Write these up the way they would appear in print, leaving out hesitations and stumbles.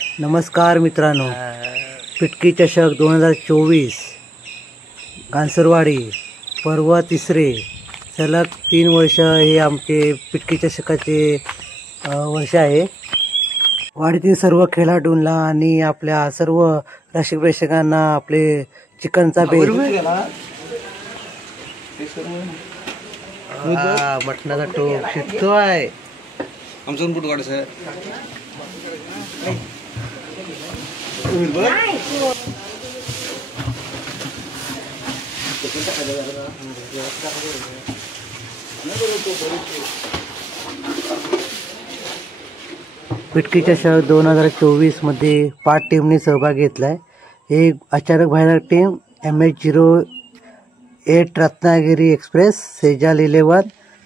नमस्कार मित्रांनो, पिटकी चषक 2024 घानसरवाडी पर्व तिसरे सलग 3 वर्ष हे आमचे पिटकी चषकाचे वर्ष आहे। वाडीतील सर्व खेळाडूंना आणि आपल्या सर्व रसिक प्रेक्षकांना आपले चिकनचा बेत मटणाचा टोप शिजतो आहे। आमचं बुट काढायचं पिटकी चषक 2024 मध्ये 5 टीमने सहभाग घेतलाय। एक अचानक भयानक team MH08 Ratnagiri express, Sejal 11,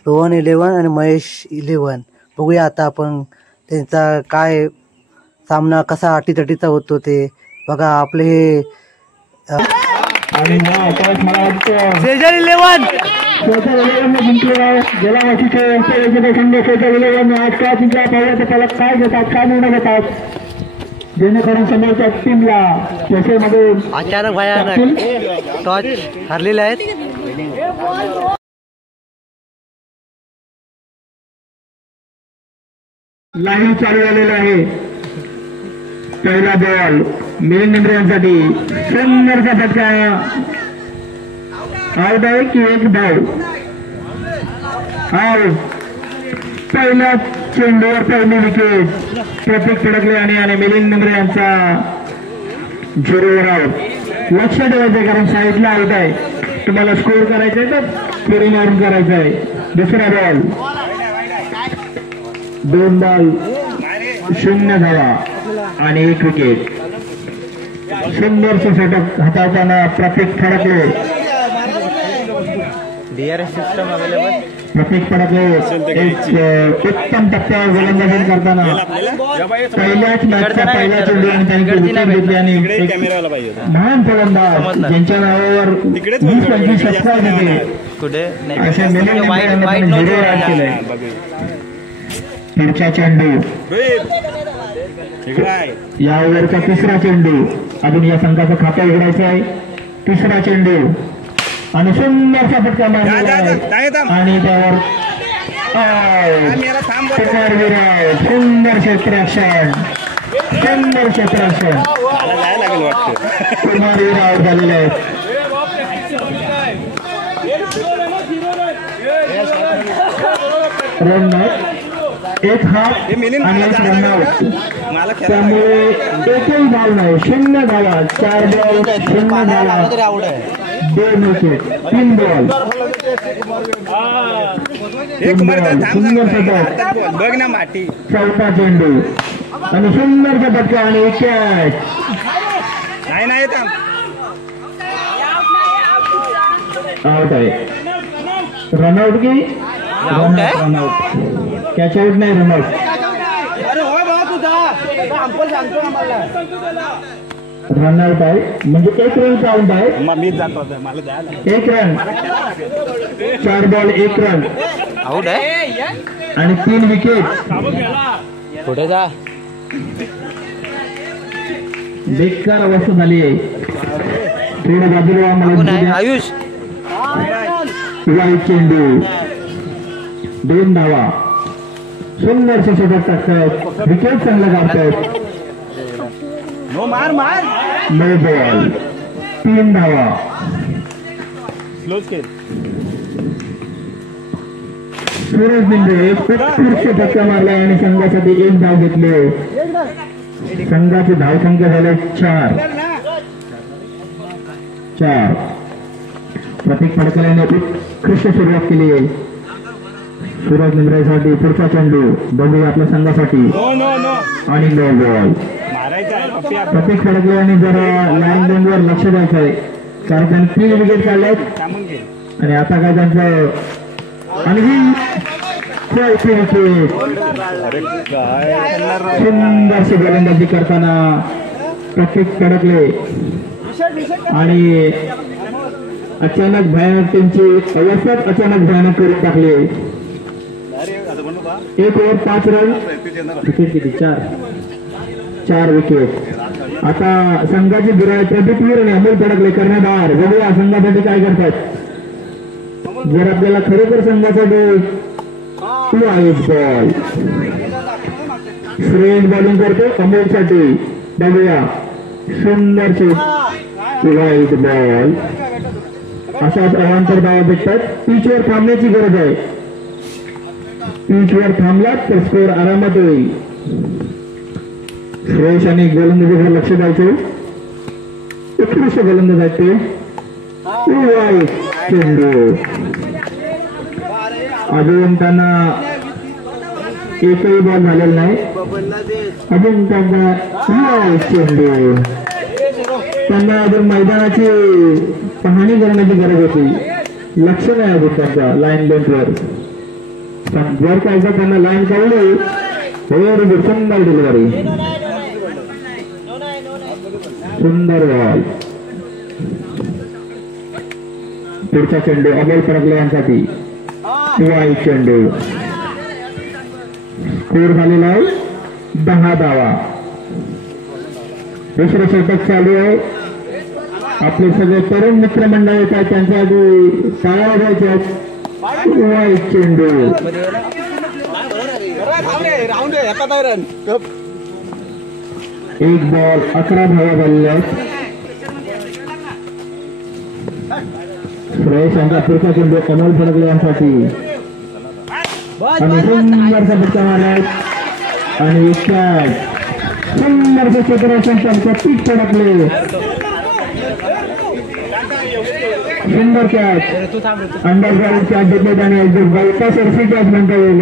Rohan 11 आणि महेश 11। बघूया आता आपण त्यांचा काय सामना कसा अटीतटीचा होतो ते बघा। आपले हे सेजाल 11 जिंकलेला आहे। गेल्या वर्षीचे आज काय जिंकला पाहिजे त्याला काय घेतात, काय निर्णय घेतात, जेणेकरून समोरच्या टीमला चषेमध्ये अचानक भयानक टॉच हरलेले आहेत। लाईव्ह चालू झालेला आहे। पहिला बॉल मिलिंद निंद्रे यांसाठी सुंदरचा फटका, आउट आहे की एक धाव? आउट। पहिल्या चेंडूवर पहिली विकेट प्रतीक फडकले आणि मिलिंद निंद्रे यांचा 0वर आउट। लक्ष ठेवायचं कारण साईडला आउट आहे, तुम्हाला स्कोर करायचा आहे तर फेरी मारून करायचा आहे। दुसरा बॉल 2 बॉल 0 धावा आणि 1 विकेट। सुंदरचं षटक हाताळताना प्रतीक फडकले, DRS सिस्टम अवेलेबल। प्रतीक फडकले एक उत्तम टप्प्यावर गोलंदाजी करताना पहिल्याच मॅचचा पहिला चेंडू आणि त्यांनी घेतली आणि महान फलंदाज ज्यांच्या नावावर 20-25 षटकार घेतले अशा मिलिंद केलंय। पुढचा चेंडू या ओव्हरचा तिसरा चेंडू, अजून या संघाचं खातं उघडायचं आहे। तिसरा चेंडू आणि सुंदरचा फटका मारला आणि त्यावर सुंदर क्षेत्ररक्षण, सुंदर क्षेत्ररक्षण। कुमार वीर आउट झालेले आहेत। एक हाफ आणि एक रनआउट, त्यामुळे एकही धाव नाही, 0 धावा, 4 बॉल 0 धावा, 2 विकेट, 3 बॉल, सुंदर षटक, चौथा चेंडू आणि सुंदरचा फटका आणि विकेट। आउट आहे, रनआउट की रनआउट, कॅच आउट नाही, रनआउट। रनआउट आहे म्हणजे 1 रन आउट आहे। 1 रन, 4 बॉल 1 रन आउट आहे आणि 3 विकेट। पुढे जा, बेकार अवस्था झाली आहे। थोडं बाजूला आयुष। वाईट चेंडू, 2 धावा, सुंदरचं षटक टाकतात, विकेट चांगलं काढतात। नो बॉल, 3 धावा। सूरज बिंदू एक फटका मारला आणि संघासाठी 1 धाव घेतले। संघाची धावसंख्या झाले 4। प्रतीक फडकले याने उत्कृष्ट सुरुवात केली आहे। सूरज निंद्रेसाठी पुढचा चेंडू बघूया आपल्या संघासाठी आणि नो बॉल। प्रतीक फडकले यांनी जरा लाईन वर लक्ष द्यायचं आहे कारण त्यांनी 3 विकेट काढल्यात आणि आता काय त्यांचं आणि सुंदरशी गोलंदाजी करताना प्रतीक फडकले आणि अचानक भयानक त्यांची अवस्था अचानक भयानक करून टाकले। 1 ओव्हर 5 रन, विकेट किती 4। 4 विकेट। आता संघाची विराट प्रदीपवीर आणि अमोल फडकले कर्णधार, बघूया संघासाठी काय करतात। जर आपल्याला खरोखर संघासाठी 2 आउट बॉल, श्रेयस बॉलिंग करतो अमोलसाठी, बघूया सुंदरचे वाईट बॉल। अशाच अवांतर धावा भेटतात। पिचवर थांबण्याची गरज आहे, पिचवर थांबलात तर स्कोर आरामात होईल। श्रेयस आणि गोलंदाजीवर लक्ष द्यायचं, उत्कृष्ट गोलंदाज आहेत ते। वाईट चेंडू, अजून त्यांना एकही बॉल झालेला नाही, अजून त्यांना वाईट चेंडू। त्यांना अजून मैदानाची पाहणी करण्याची गरज होती, लक्ष नाही अजून त्यांच्या लाईन लेंथवर। जर काय त्यांना लाईन कळली व्हेरी गुड, सुंदर डिलिव्हरी, सुंदर बॉल। पुढचा चेंडू अमोल फडकले यांसाठी, वाईट चेंडू। स्कोर झालेला आहे 10 धावा। दुसरं षटक चालू आहे। आपले सगळे तरुण मित्रमंडळ येत आहेत, त्यांच्यासाठी टाळ्या वाजवायच्या। वाईट चेंडू, एक बॉल 11 धावा झालेल्या आहेत। श्रेयस यांचा पुढचा चेंडू अमोल फडकले यांसाठी, आणि सुंदरचा फटका मारला आणि सुंदरचं क्षेत्ररक्षण प्रतीक फडकले, सुंदर कॅच, अंडरग्राउंड कॅच घेतले आणि सरसी कॅच म्हणता येईल।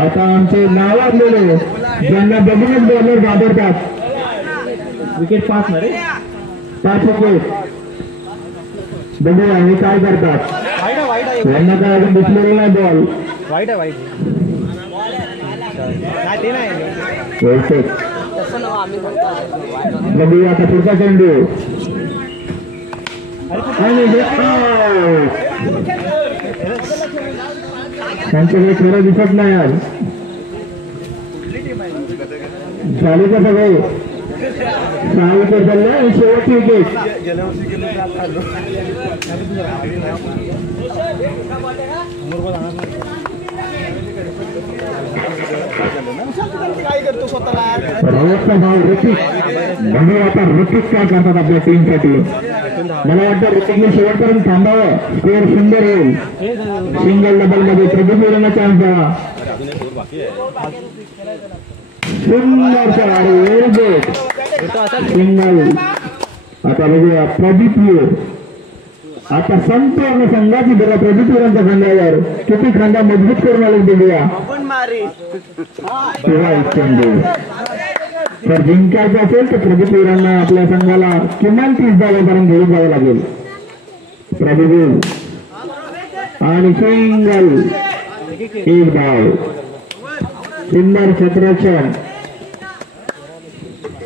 आता आमचे नावाजलेले ज्यांना बघूनच बॉलर घाबरतात, विकेट 5 मध्ये 5 विकेट। बघूया हे काय करतात, यांना काय अजून दिसलेलं नाही बॉल। बघूया आता पुढचा चेंडू आणि त्यांच्याकडे थोडं दिसत नाही आज, झाले का सगळे 6 विकेट झाले आणि शेवटची विकेट। रोजचा भाव ऋतिक, म्हणजे आता ऋतिक काय करतात आपल्या टीमसाठी। मला वाटतं ऋतिकने शेवटपर्यंत थांबावं, स्कोर सुंदर होईल। सिंगल डबल मध्ये प्रदीपवीरांना चान्स द्यावा, सुंदरचा व्हेरी गुड सिंगल। आता बघूया प्रदीपवीर, आता संपूर्ण संघाची बघा प्रदीपवीरांच्या खांद्यावर किती खांदा मजबूत करून आले बघूया। चेंडू जर जिंकायचं असेल तर प्रदीपवीरांना आपल्या संघाला किमान 30 धावांपर्यंत घेऊन जावं लागेल। प्रदीपवीर आणि सिंगल, एक धाव, सुंदर क्षेत्ररक्षण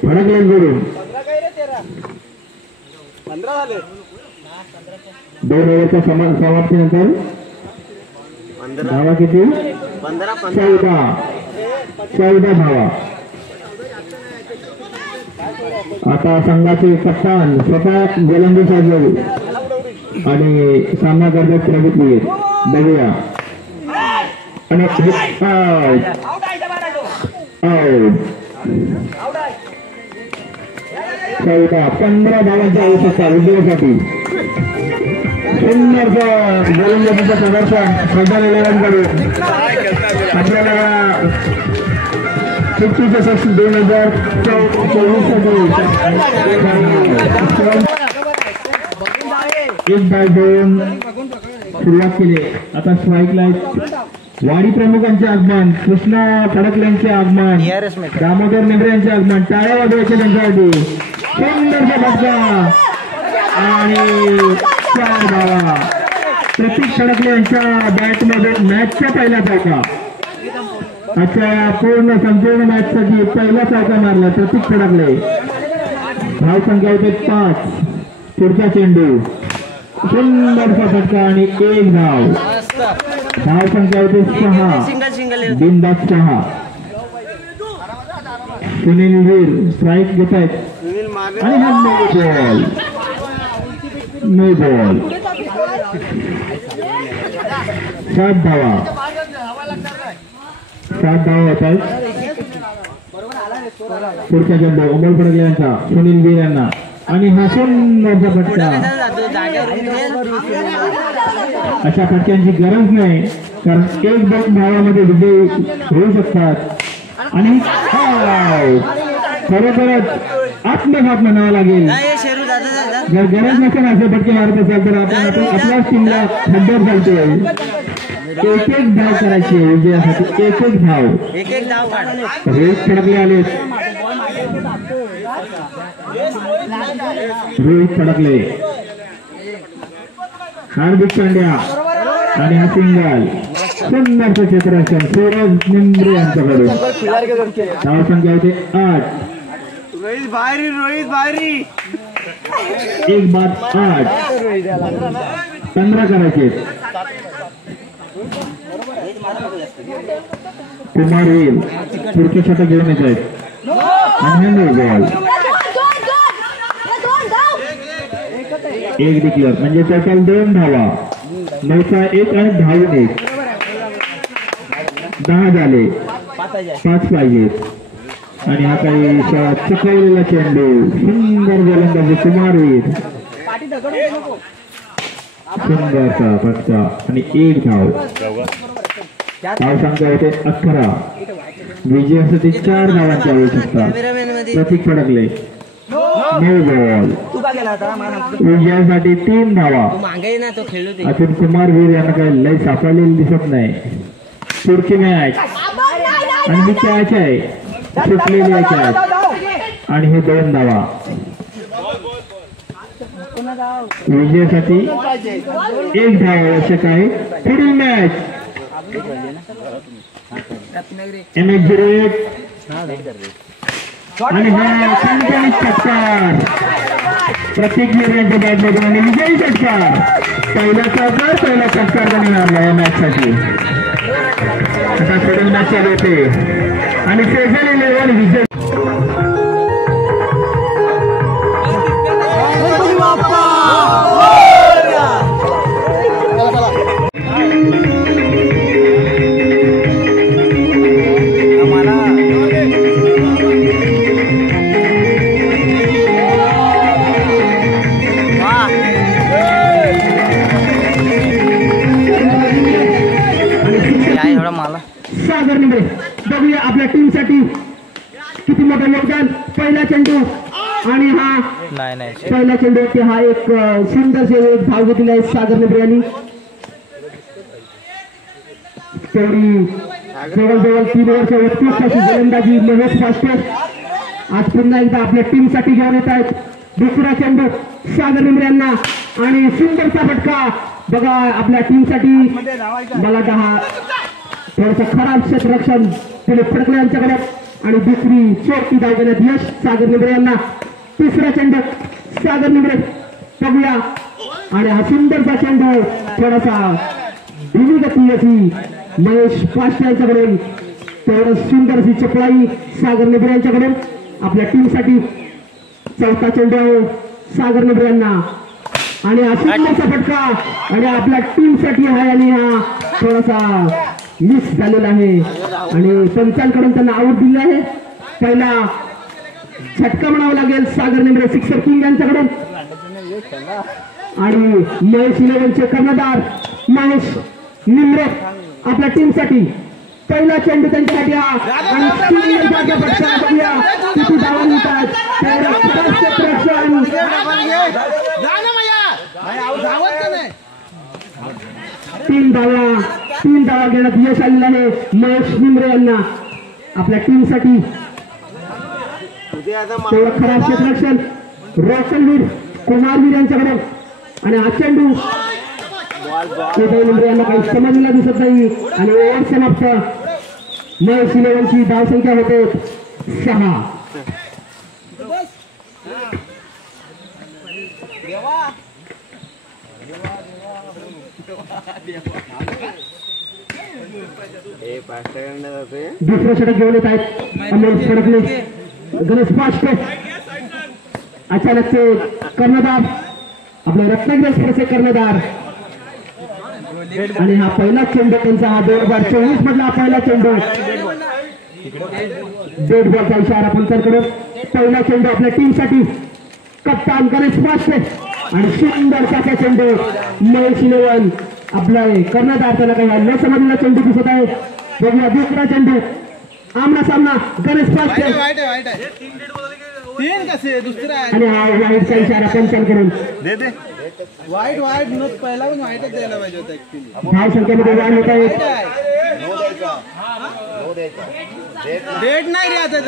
फडकले करून 2 ओव्हरच्या समाप्तीनंतर धावा किती 14 धावा। आता संघाचे कप्तान स्वतः गोलंदाजी साधले आणि सामना करतात प्रदीपवीर, बघूया आणि 15 धावांची आवश्यकता विजयासाठी। सुंदरचा गोलंदाजीचं प्रदर्शन श्रद्धा लेलेवांकडून आपल्याला 50 सेक्शन 2024 1/2 सुरुवात केली। आता स्ट्राईकला वाडी प्रमुखांचे आगमन, कृष्णा फडकल्यांचे आगमन, दामोदर नेबरे यांचे आगमन, टाळ्या वाजवायचे त्यांच्यासाठी। सुंदरचा फटका आणि 4 धावा। प्रतीक फडकले यांच्या बॅटमध्ये मॅचच्या पहिला चौका, अच्छा पूर्ण संपूर्ण मॅचसाठी पहिला चौका मारला प्रतीक फडकले। धाव संख्या होते 5। पुढचा चेंडू सुंदरचा फटका आणि 1 धाव। धाव संख्या होते 6, बिनधास्त 6। सुनील वीर स्ट्राईक घेत आहेत आणि हा नो बॉल 7 धावा होत आहेत. पुढच्या चेंडू अमोल पडगे यांचा सुनील वीर यांना आणि हा सुंदरचा फटका. अशा फटक्यांची गरज नाही कारण 1-2 धावामध्ये विजयी होऊ शकतात आणि खरोखरच आत्मघात म्हणावा लागेल. जर गरज नसेल असे फटके मारत असाल तर आपण आपल्याच टीमला खड्ड्यात घालतोय. एक धाव करायची विजयासाठी. एक धाव रोहित फडकले आले. रोहित फडकले हार्दिक पांड्या आणि हा सिंगल सुंदरचं क्षेत्ररक्षण सूरज निंद्रे यांच्याकडून. धाव संख्या होते 8. एक बाद 8 15 करायचे. कुमार वीर पुढचे षटक घेऊन येत आहेत आणि बॉल 1 डिक्लेअर म्हणजे टोटल 2 धावा. 9चा 1 आणि धावून 1 10 झाले. 5 पाहिजेत आणि हा काही चकवलेला चेंडू सुंदर गोलंदाजी कुमार वीर सुंदरचा फटका आणि 1 धाव. धाव संख्या होते 11. विजयासाठी 4 धावांची आवश्यकता. प्रतीक फडकले नो बॉल. विजयासाठी 3 धावा. अजून कुमार वीर यांना काही लय सापडलेली दिसत नाही. पुढची मॅच आणि ही कॅच आहे सुटलेली कॅच आणि हे 2 धावा. विजयासाठी 1 धाव आवश्यक आहे. पुढील मॅच MH08 आणि हा संचलित षटकार प्रत्येक यांच्या बॅटमधून आणि विजयी षटकार. पहिला षटकार त्यांनी मारला या मॅच साठी. आता पुढील मॅच चालू होते आणि सेशन 11 विजय. सागर निंबे बघूया आपल्या टीम साठी किती मोठं योगदान. पहिला चेंडू आणि हा पहिला चेंडू हा एक सुंदरसे एक धाव घेतलेला आहे सागर निंबे यांनी. तेवढी जवळजवळ 3 वर्ष उत्कृष्ट अशी गोलंदाजी महेश फास्टर आज पुन्हा एकदा आपल्या टीम साठी घेऊन येत आहेत. दुसरा चेंडू सागर निंबे यांना आणि सुंदरचा फटका बघा आपल्या टीम साठी. मला 10 थोडंसं खराब क्षेत्ररक्षण पुढे फडकले यांच्याकडे आणि दुसरी चोरटी धाव घेण्यात यश सागर निंबे यांना. तिसरा चेंडू सागर निंबे बघूया आणि हा सुंदरचा चेंडू थोडासा धीमी गती अशी महेश फास्ट यांच्याकडून. तेवढं सुंदर अशी चपळाई सागर निंबे यांच्याकडून आपल्या टीम साठी. चौथा चेंडू सागर निंबे यांना आणि हा सुंदरचा फटका आणि आपल्या टीम साठी आहे आणि हा थोडासा मिस झालेला आहे आणि पंचांकडून त्यांना आऊट दिले आहे. पहिला झटका म्हणावा लागेल सागर निंबे सिक्सर किंग यांच्याकडून आणि महेश 11चे कर्णधार महेश निंबे आपल्या टीम साठी. पहिला चेंडू त्यांच्यासाठी हा आणि फटका बघूया किती धावा निघतात. 3 धावा घेण्यात यश आलेलं आहे महेश निंबे यांना आपल्या टीम साठी. तेवढं खराब क्षेत्ररक्षण रोशनवीर कुमारवीर यांच्याकडे आणि हा चेंडू निंबे यांना काही समजला दिसत नाही आणि ओव्हर समाप्त. महेश 11ची धाव संख्या होते 6. दुसरं षटक घेऊन येत आहेत अमोल फडकले. गणेश पाष्टे अचानकचे कर्णधार आपला रत्नागिरी एक्सप्रेसचे कर्णधार आणि हा पहिला चेंडू त्यांचा हा 2024 मधला पहिला चेंडू. डेड बॉलचा इशारा पंचांकडून. पहिला चेंडू आपल्या टीमसाठी कप्तान गणेश पाष्टे आणि सुंदर चाचा चेंडू महेश इलेव्हन आपला कर्णधार. त्याला काही न समजलेला चेंडू दिसत आहे. बघूया दुसरा चेंडू आमना सामना गणेश पाष्टे आणि हा वाईटचा इशारा पंचांकडून. वाईट पहिला पण वाईटच द्यायला पाहिजे होता. धाव संख्येमध्ये वाढ होत आहे. डेट नाही रे आता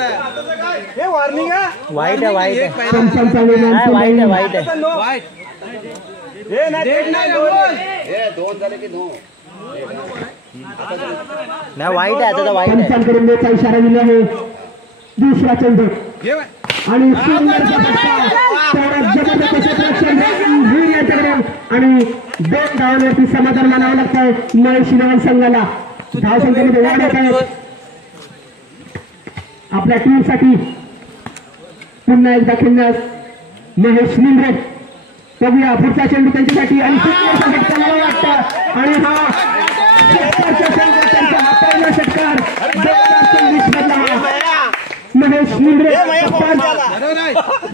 हे वॉर्निंग आहे. वाईट आहे वाईट आहे पंचांचा निर्णय वाईट आहे वाईट आहे वाईट डेट नाही दोन झाले की दोन नाही वाईट आहे आता वाईट आहे. पंचांकडून नेचा इशारा दिला आहे. दुसरा चेंडू आणि सुंदरचा फटका. तेवढा जबरदस्त क्षेत्ररक्षण वीर यांच्याकडून आणि 2 धावांवरती समाधान मानावं लागतंय महेश इलेव्हन संघाला. धाव संख्येमध्ये वाढ होत आहे. आपल्या टीमसाठी पुन्हा एकदा खेळण्यास महेश निंद्रे. बघूया पुढचा चेंडू त्यांच्यासाठी आणि सुंदरचा फटका मला वाटतं आणि हा त्यांचा हा पहिला षटकार 2024 मधला महेश निंद्रे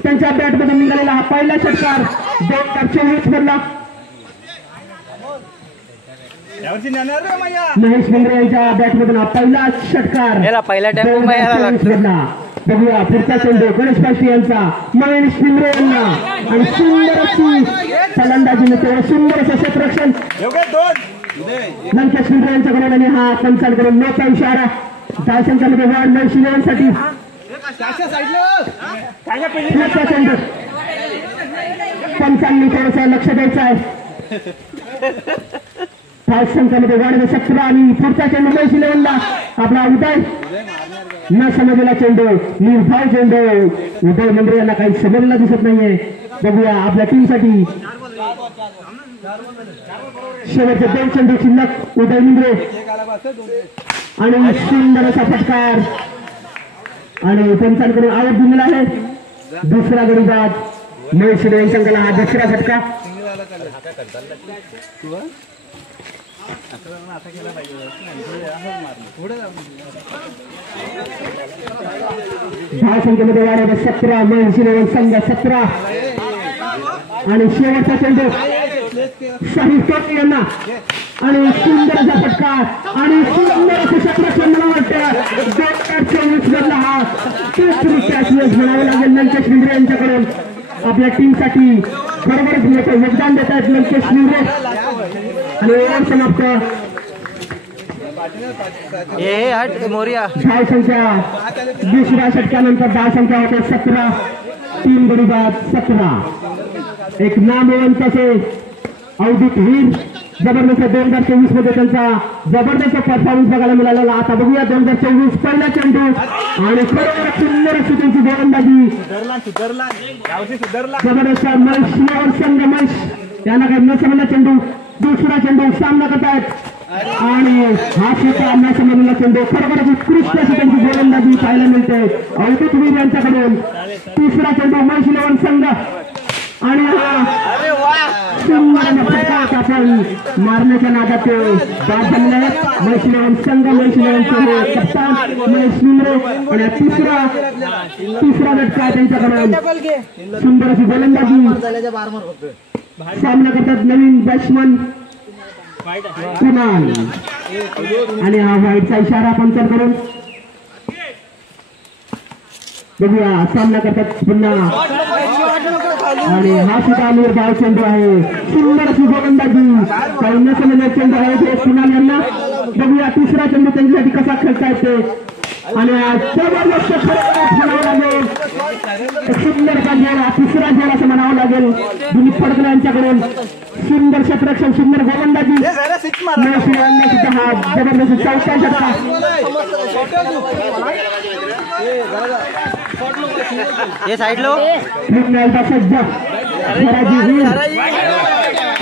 त्यांच्या बॅटमधून निघालेला हा पहिला षटकार 2024 मधला महेश निंद्रे यांच्या बॅटमधून हा पहिला षटकार याला पहिला टाइम 2024 मधला. बघूया पुढचा चेंडू गणेश पाष्टे यांचा महेश निंद्रे यांना आणि सुंदर अशी फलंदाजीने तेवढं सुंदर असं क्षेत्ररक्षण लंकेश निंद्रे यांच्याकडून आणि हा पंचांकडून मोठा इशारा. धाव संख्येमध्ये वाढ महेश इलेव्हनसाठी. पुढचा चेंडू पंचांनी थोडंसं लक्ष द्यायचं आहे. धाव संख्येमध्ये वाढ 17 आणि पुढचा चेंडू महेश इलेव्हनला आपला उदय न समजलेला चेंडू निर्धाव चेंडू. उदय मुंडे यांना काही समजलेला दिसत नाहीये. बघूया आपल्या टीमसाठी शेवटचे 2 चेंडू शिल्लक. उदय मुंडे आणि सुंदर असा फटकार आणि पंचांकडून आउट दिलेला आहे. दुसरा गडी बाद महेश इलेव्हन संघाला हा दुसरा फटका. धाव संख्येमध्ये वाढ 17 महेश इलेव्हन संघ 17 आणि शेवटचा चेंडू शाहीर टोपे यांना आणि सुंदर असा फटका आणि सुंदर असं क्षेत्ररक्षण मला वाटतं 2024 मधला हा टेस्टदृष्ट्या म्हणावं लागेल लंकेश निंद्रे यांच्याकडून. आपल्या टीमसाठी बरोबरच मोठं योगदान देत आहेत लंकेश निंद्रे आणि ओव्हर समाप्त. हट मोरिया. धाव संख्या दुसऱ्या षटकानंतर धाव संख्या होते 17. 3 गडी बाद 17. एक नामवंत असे अवधूत वीर जबरदस्त 2024 मध्ये त्यांचा जबरदस्त परफॉर्मन्स बघायला मिळालेला. आता बघूया 2024 पहिला चेंडू आणि खरोखर सुंदर अशी त्यांची गोलंदाजी जबरदस्त महेश इलेव्हन संघ महेश यांना काही न समजला चेंडू. दुसरा चेंडू सामना करतायत आणि हा सुद्धा न समजलेला चेंडू. खरोखरच उत्कृष्ट अशी त्यांची गोलंदाजी पाहायला मिळते अवधूत वीर यांच्याकडून. तिसरा चेंडू महेश इलेव्हन संघ आणि हा सुंदर फटका आपण मारण्याच्या नादात ते बाद झालेले आहेत. महेश इलेव्हन संघ महेश इलेव्हन संघ कप्तान महेश निंद्रे आणि तिसरा झटका त्यांच्याकडून सुंदर अशी गोलंदाजी. सामना करतात नवीन बॅट्समन कुणाल आणि हा वाईटचा इशारा पंचांकडून. बघूया सामना करतात पुन्हा आणि हा सुद्धा निर्धाव चेंडू आहे. सुंदर अशी गोलंदाजी काही न समजलेला चेंडू आहे कुणाल यांना. बघूया तिसरा चेंडू त्यांच्यासाठी कसा खेळता येते आणि जबरदस्त म्हणावं लागेल. सुंदर का जोर हा तिसरा जोर असं म्हणावं लागेल दिलीप फडकले यांच्याकडून. सुंदर क्षेत्ररक्षण सुंदर गोलंदाजी महेश इलेव्हनने सुद्धा हा जबरदस्त चौथा षटका. ये साइड लो सज्ज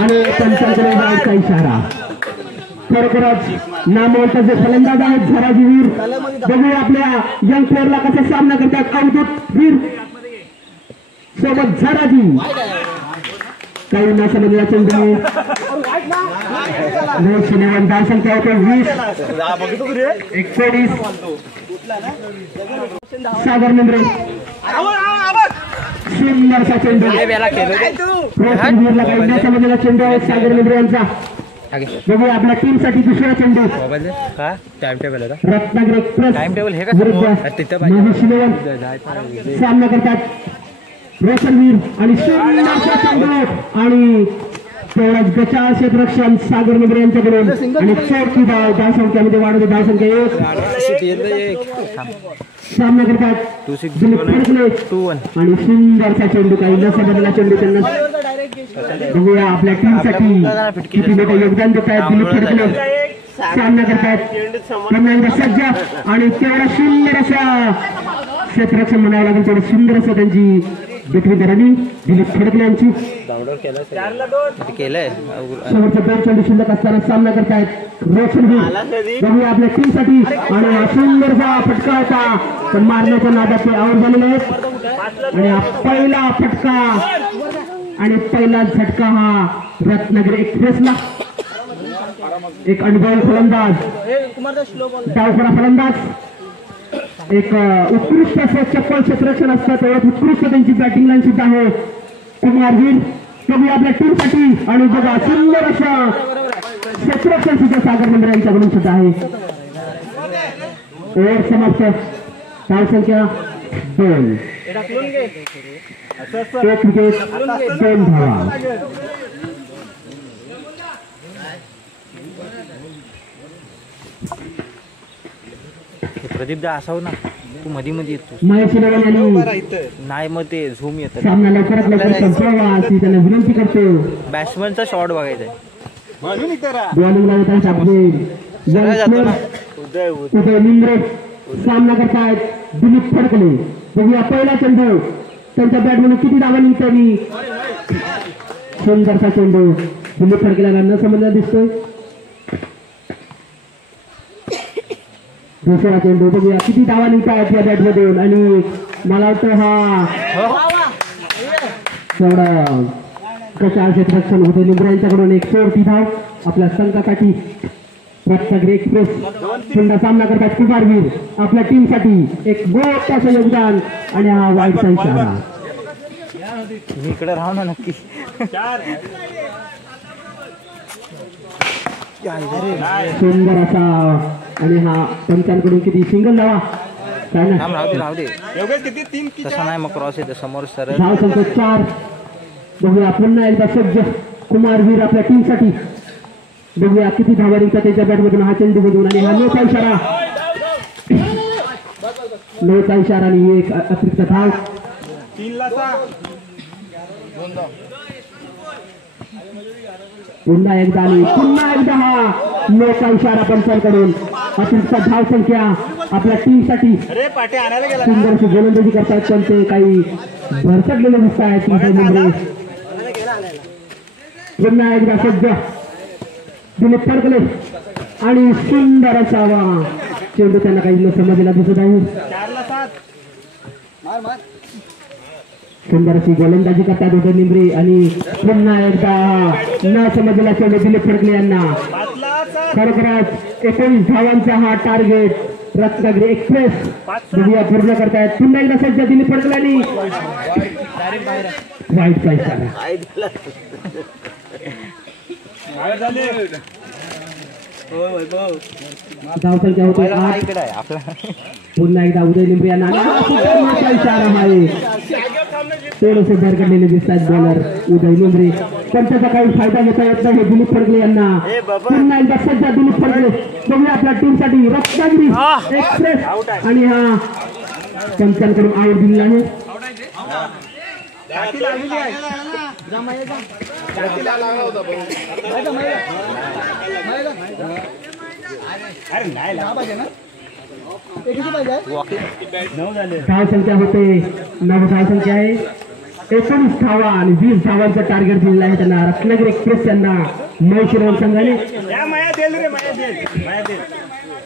आणि पंचांकडे वाईटचा इशारा. खरोखरच नामवंत जे फलंदाज आहेत झराजी वीर. बघूया आपल्या यंग प्लेअरला कसा सामना करतात अवधूत वीर सोबत झराजी. काही न समजला चेंडू धाव संख्या होते 20-19. सागर मेंद्रे सुंदरसा चेंडू वीरला काही न समजलेला चेंडू आहे सागर मेंद्रे यांचा. बघूया आपल्या टीम साठी दुसरा चेंडू time table Ratnagiri express time table हे सामना करतात रोशनवीर आणि सुंदरसा चेंडू आणि तेवढाच गचाळ क्षेत्ररक्षण सागर मेंद्रे यांच्याकडून आणि चौथी धाव संख्यामध्ये वाढवते. धाव संख्या 1. सामना करतात दिलीप फडकले आणि सुंदरसा चेंडू काही न समजलेला चेंडू त्यांना. बघूया आपल्या टीम साठी किती मोठं योगदान देत आहेत दिलीप फडकले. सामना करतात पुन्हा सज्ज आणि तेवढा सुंदर असा क्षेत्ररक्षण म्हणावं लागेल. तेवढं सुंदर असं त्यांची बेटवी रनिंग दिलीप फडकले यांची. केलंय शेवटच्या 2 चेंडू शिल्लक असताना सामना करतायत रोशनवीर. बघूया आपल्या टीम साठी आणि हा सुंदरसा फटका होता पण मारण्याच्या नादात ते आऊट झालेले आहेत. आणि हा पहिला फटका आणि पहिला झटका हा रत्नागिरी एक्सप्रेसला. एक अनुभवी फलंदाज डावखोरा फलंदाज एक उत्कृष्ट असं चप्पल क्षेत्ररक्षण असतं तेवढं उत्कृष्ट त्यांची बॅटिंग लाईन सुद्धा आहे कुमार वीर. बघूया आपल्या टीम साठी आणि बघा सुंदर असं क्षेत्ररक्षण सुद्धा सागर मेंद्रे यांच्याकडून सुद्धा आहे. ओव्हर समाप्त. धाव संख्या 2. 1 विकेट 2 धावा. प्रदीप दा असाव ना तू मध्ये येतो महेश नाही मग ते झूम येत सामना लवकरात लवकर संपवावा अशी त्यांना विनंती करतो. बॅट्समनचा शॉट बघायचा बॉलिंगला येतात उदय मिंद्रे. सामना करतायत दिलीप फडकले. बघूया पहिला चेंडू त्यांच्या बॅटमधून किती धावा निघतोय. सुंदरसा चेंडू दिलीप फडकलेला न समजला दिसतोय. दुसरा चेंडू बघूया किती धावा निघतात या बॅटमधून आणि मला वाटतं हा तेवढा कशा क्षेत्ररक्षण होते लिंबरे यांच्याकडून एक 4 धाव आपल्या संघासाठी. रत्नागिरी एक्सप्रेस पुन्हा सामना करतात कुमारवीर. आपल्या टीम साठी एक मोठं योगदान आणि हा वाईटचा इशारा. मी इकडे राहू ना नक्की. सुंदर असा आणि हा पंचांकडून किती सिंगल धावा काय ना राहू दे तसं नाही मग क्रॉस येते समोर सरळ. धाव संख्या 4. बघूया पुन्हा एकदा सज्ज कुमारवीर आपल्या टीम साठी. बघूया किती धावा निघतात त्याच्या बॅटमधून हा चेंडू मधून आणि हा नोचा इशारा आणि एक अतिरिक्त धाव. पुन्हा एकदा आणि पुन्हा एकदा हा नोचा इशारा पंचांकडून. अतिरिक्त धाव संख्या आपल्या टीम साठी. सुंदरशी गोलंदाजी करतायत पण ते काही भरसटलेले दिसत आहेत. पुन्हा एकदा सज्ज दिलीप फडकले आणि सुंदर असावा चेंडू त्यांना काही न समजला दिसत आहे. सुंदर अशी गोलंदाजी करतात उदय निंबरे आणि पुन्हा एकदा न समजला चेंडू दिलीप फडकले यांना. खरोखरच 19 धावांचा हा टार्गेट रत्नागिरी एक्सप्रेस बघूया पूर्ण करतायत. पुन्हा एकदा सज्ज दिलीप फडकले आणि वाईटचा इशारा. धाव संख्या होते 8. पुन्हा एकदा उदय निंबरे यांना इशारा आहे. थोडेसे भरकडलेले दिसतात बॉलर उदय निंबरे पण त्याचा काही फायदा घेता येत नाही दिलीप फडकले यांना. पुन्हा एकदा सध्या दिलीप फडकले. बघूया आपल्या टीम साठी रत्नागिरी एक्सप्रेस आणि हा पंचांकडून आऊट दिलेला आहे. धाव संख्या होते 9. धाव संख्या आहे 19 धावा आणि 20 धावांचं टार्गेट दिलेलं आहे त्यांना रत्नागिरी एक्सप्रेस यांना महेश इलेव्हन संघाने.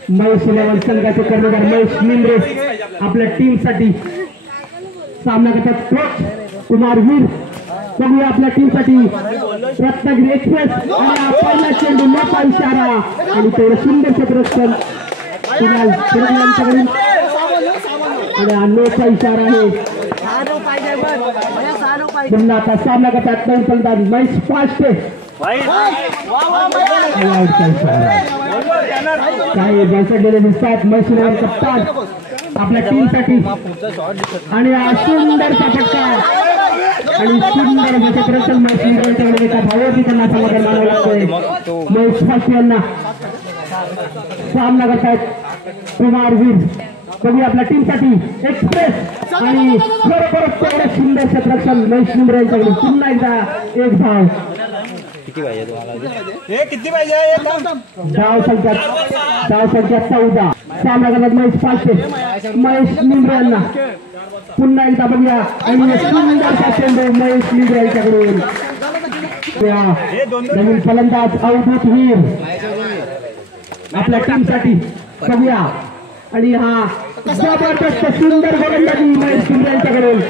महेश इलेव्हन संघाचे कर्णधार महेश मिंद्रे आपल्या टीमसाठी सामना करतात. कोच कुमार वीर. बघूया आपल्या टीमसाठी रत्नागिरी एक्सप्रेस आणि पहिला चेंडू मोठा इशारा आणि तेवढं सुंदर क्षेत्ररक्षण कुणाल यांच्याकडून आणि अनोखा इशारा आहे. पुन्हा आता सामना करतात नवीन फलंदाज महेश पाचटे. काही बळसडलेले दिसतात महेश इलेव्हन कप्तान आपल्या टीमसाठी आणि हा सुंदरचा फटका आणि सुंदर क्षेत्ररक्षण महेश इलेव्हनच्याकडे एका धावेवरती त्यांना समाधान मानावं लागतोय. महेश पाचटे यांना सामना करतायत कुमार वीर. बघूया आपल्या टीमसाठी एक्सप्रेस आणि खरोखरच तेवढं सुंदर क्षेत्ररक्षण महेश मिंद्रे यांच्याकडून. पुन्हा एकदा एक धाव. किती पाहिजे तुम्हाला? किती पाहिजे? धाव संख्या 14. सामना करतात महेश पाचशे महेश मिंद्रे यांना. पुन्हा एकदा बघूया आणि सुंदरचा चेंडू महेश मिंद्रे यांच्याकडून. नवीन फलंदाज अवधूत वीर आपल्या टीमसाठी. बघूया आणि हा जबरदस्त सुंदर गोलंदाजी महेश मिंद्रे यांच्याकडून.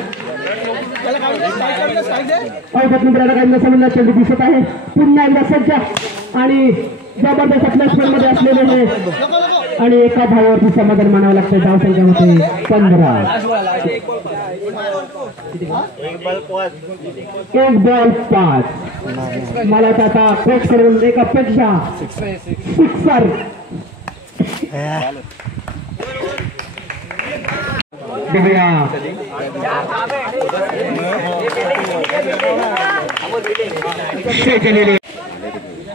अवधूत मिंद्रेला काही नसलेला चेंडू दिसत आहे. पुन्हा एकदा सज्ज आणि जबरदस्त प्लेसमेंट मध्ये असलेले हे आणि एका धावावरती समाधान मानावं लागतं. धाव संख्या होते 15. एक बॉल 5. मला आता कोच करून एक अपेक्षा सिक्सर. बघूया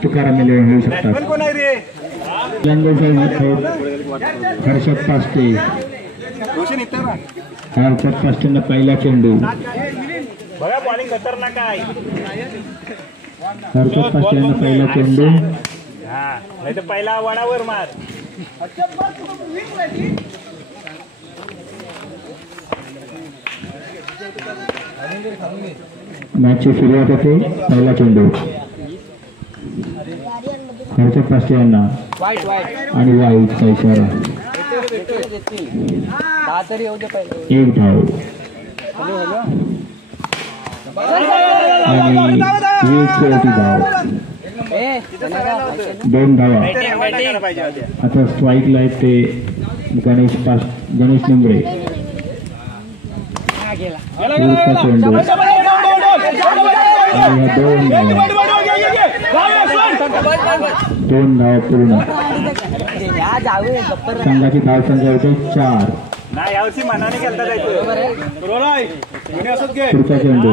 तुकाराम होऊ शकतात. हर्षद पास्टे. हर्षद पास्टेंना पहिला चेंडू. हर्षद पास्टे यांना पहिला चेंडू. पहिला वडावर मार. मॅचची सुरुवात होते. पहिला चेंडू हर्षद पास्टे यांना आणि वाईटचा इशारा. एक धाव आणि एक चौथी धाव. 2 धावा. आता स्ट्राईकला आहेत ते गणेश मिंद्रे. चेंडू आणि 2 धावा. 2 धावा पूर्ण. संघाची धाव संख्या होते 4. पुढचा चेंडू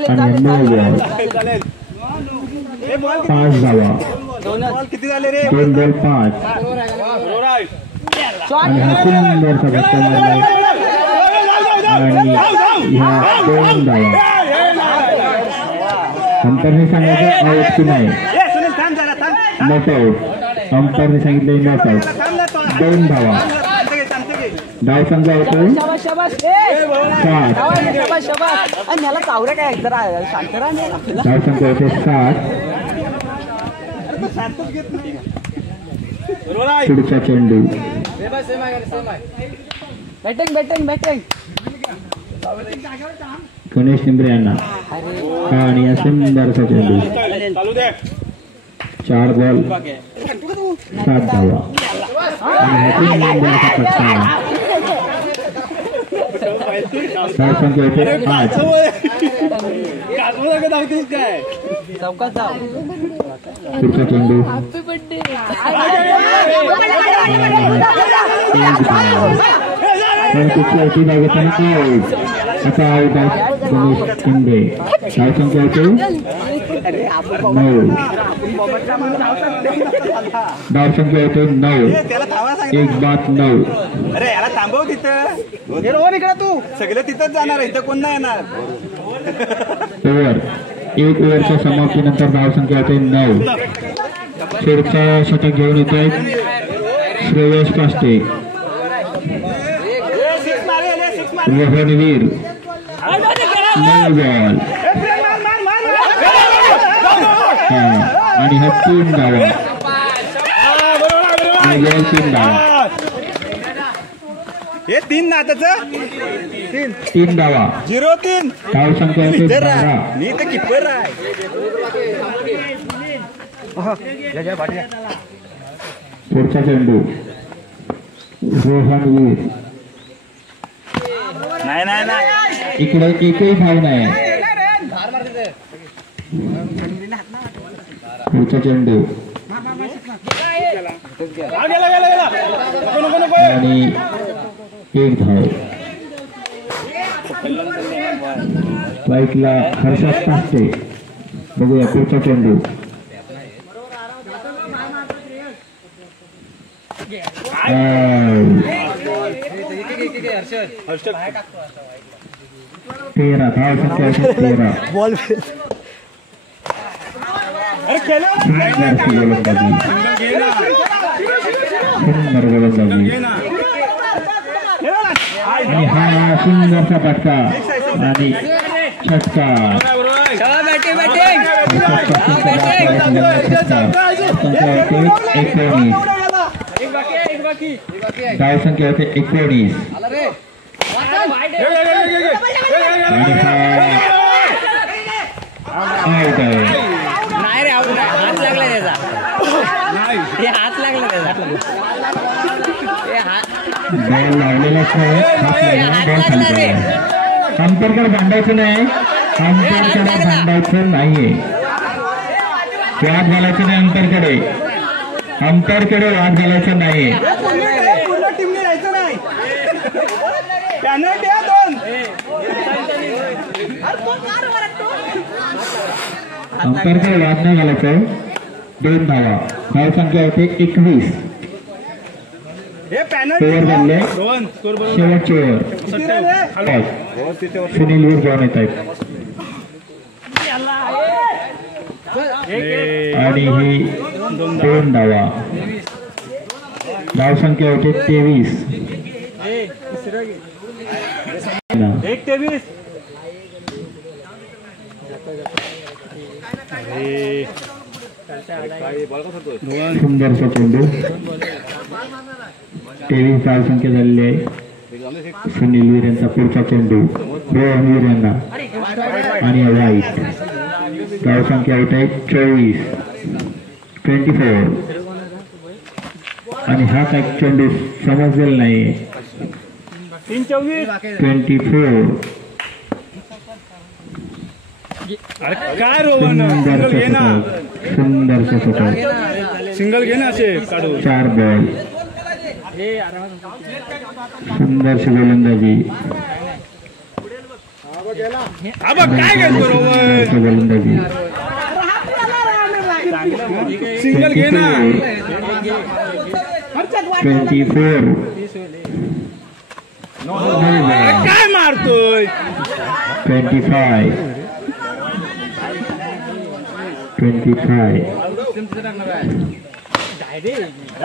आणि 9 बॉल. 5 धावा. 2 बॉल 5 आणि हा सुंदरचा धक्का मारला आणि ह्या 2 धावा. अंपरने सांगितलं आउट की नाही. Not out. अंपरने सांगितलं नॉट आउट. 2 धावा. धाव संख्या होतो 7. धाव संख्या होते 7. पुढचा चेंडू गणेश मिंद्रे यांना आणि सुंदरचा चेंडू. 4 बॉल 7 धावा धाव संख्या होते 8. पुढचा चेंडू आता आउट गणेश मिंद्रे. धाव संख्या होते 9. धाव संख्या होते 9. 1 बाद 9. अरे याला थांबव तिथं. तू सगळं तिथंच जाणार. इथं कोण नाही येणार. ओव्हर 1 ओव्हरच्या समाप्तीनंतर धाव संख्या होते 9. शेवटचा षटक घेऊन येत आहेत श्रेयस पास्टे. रोहनवीर नो बॉल आणि हा 3 धावा. नो बॉल 3 धावा. हे 3 ना त्याचं 3 धावा. 0-3 धाव संख्या 12. मी तर किपर आहे. पुढचा चेंडू रोहन वीर. नाही इकडे एकही धाव नाही. पुढचा चेंडू आणि 1 धाव. वाईटला हर्षात टाकते. बघूया पुढचा चेंडू. तेरा धाव संख्या 13. बॉल सुंदर गोलंदाजी आणि हा सुंदरसा फटका आणि छक्का. धाव संख्या होते 19 आणि हा आउट आहे. हात लागला त्याचा. हात लागला त्याचा. बॉल लावलेलाच नाही. अंतरकडे भांडायचं नाही. अंतरकडे भांडायचं नाहीये. वाद घालायचं नाही. अंतरकडे वाद घालायचं नाही. पूर्ण टीमने यायचं नाही. पॅनल्टी 2. अंतरकडे वाद नाही घालायचं. 2 धावा. धाव संख्या होते 21. हे पॅनल्टी ओव्हर बनले. 2 शेवटचे ओव्हर. सुनील वीर जाऊन येत आहेत आणि ही 2 धावा. धाव संख्या होते 23. 1-23. सुंदरचा चेंडू. 23 धाव संख्या झालेली आहे. सुनील वीर यांचा पुढचा चेंडू रोहन वीर यांना आणि वाईट. धाव संख्या होते 24. आणि हा काही चेंडू समजलेला नाही. 24. काय रोहन सिंगल घे ना. सुंदरचा शतक. सिंगल घे ना असे काढू. 4 बॉल. सुंदरशी गोलंदाजी. काय करतो रोहन. गोलंदाजी. सिंगल घे ना. 24. काय मारतोय. 25.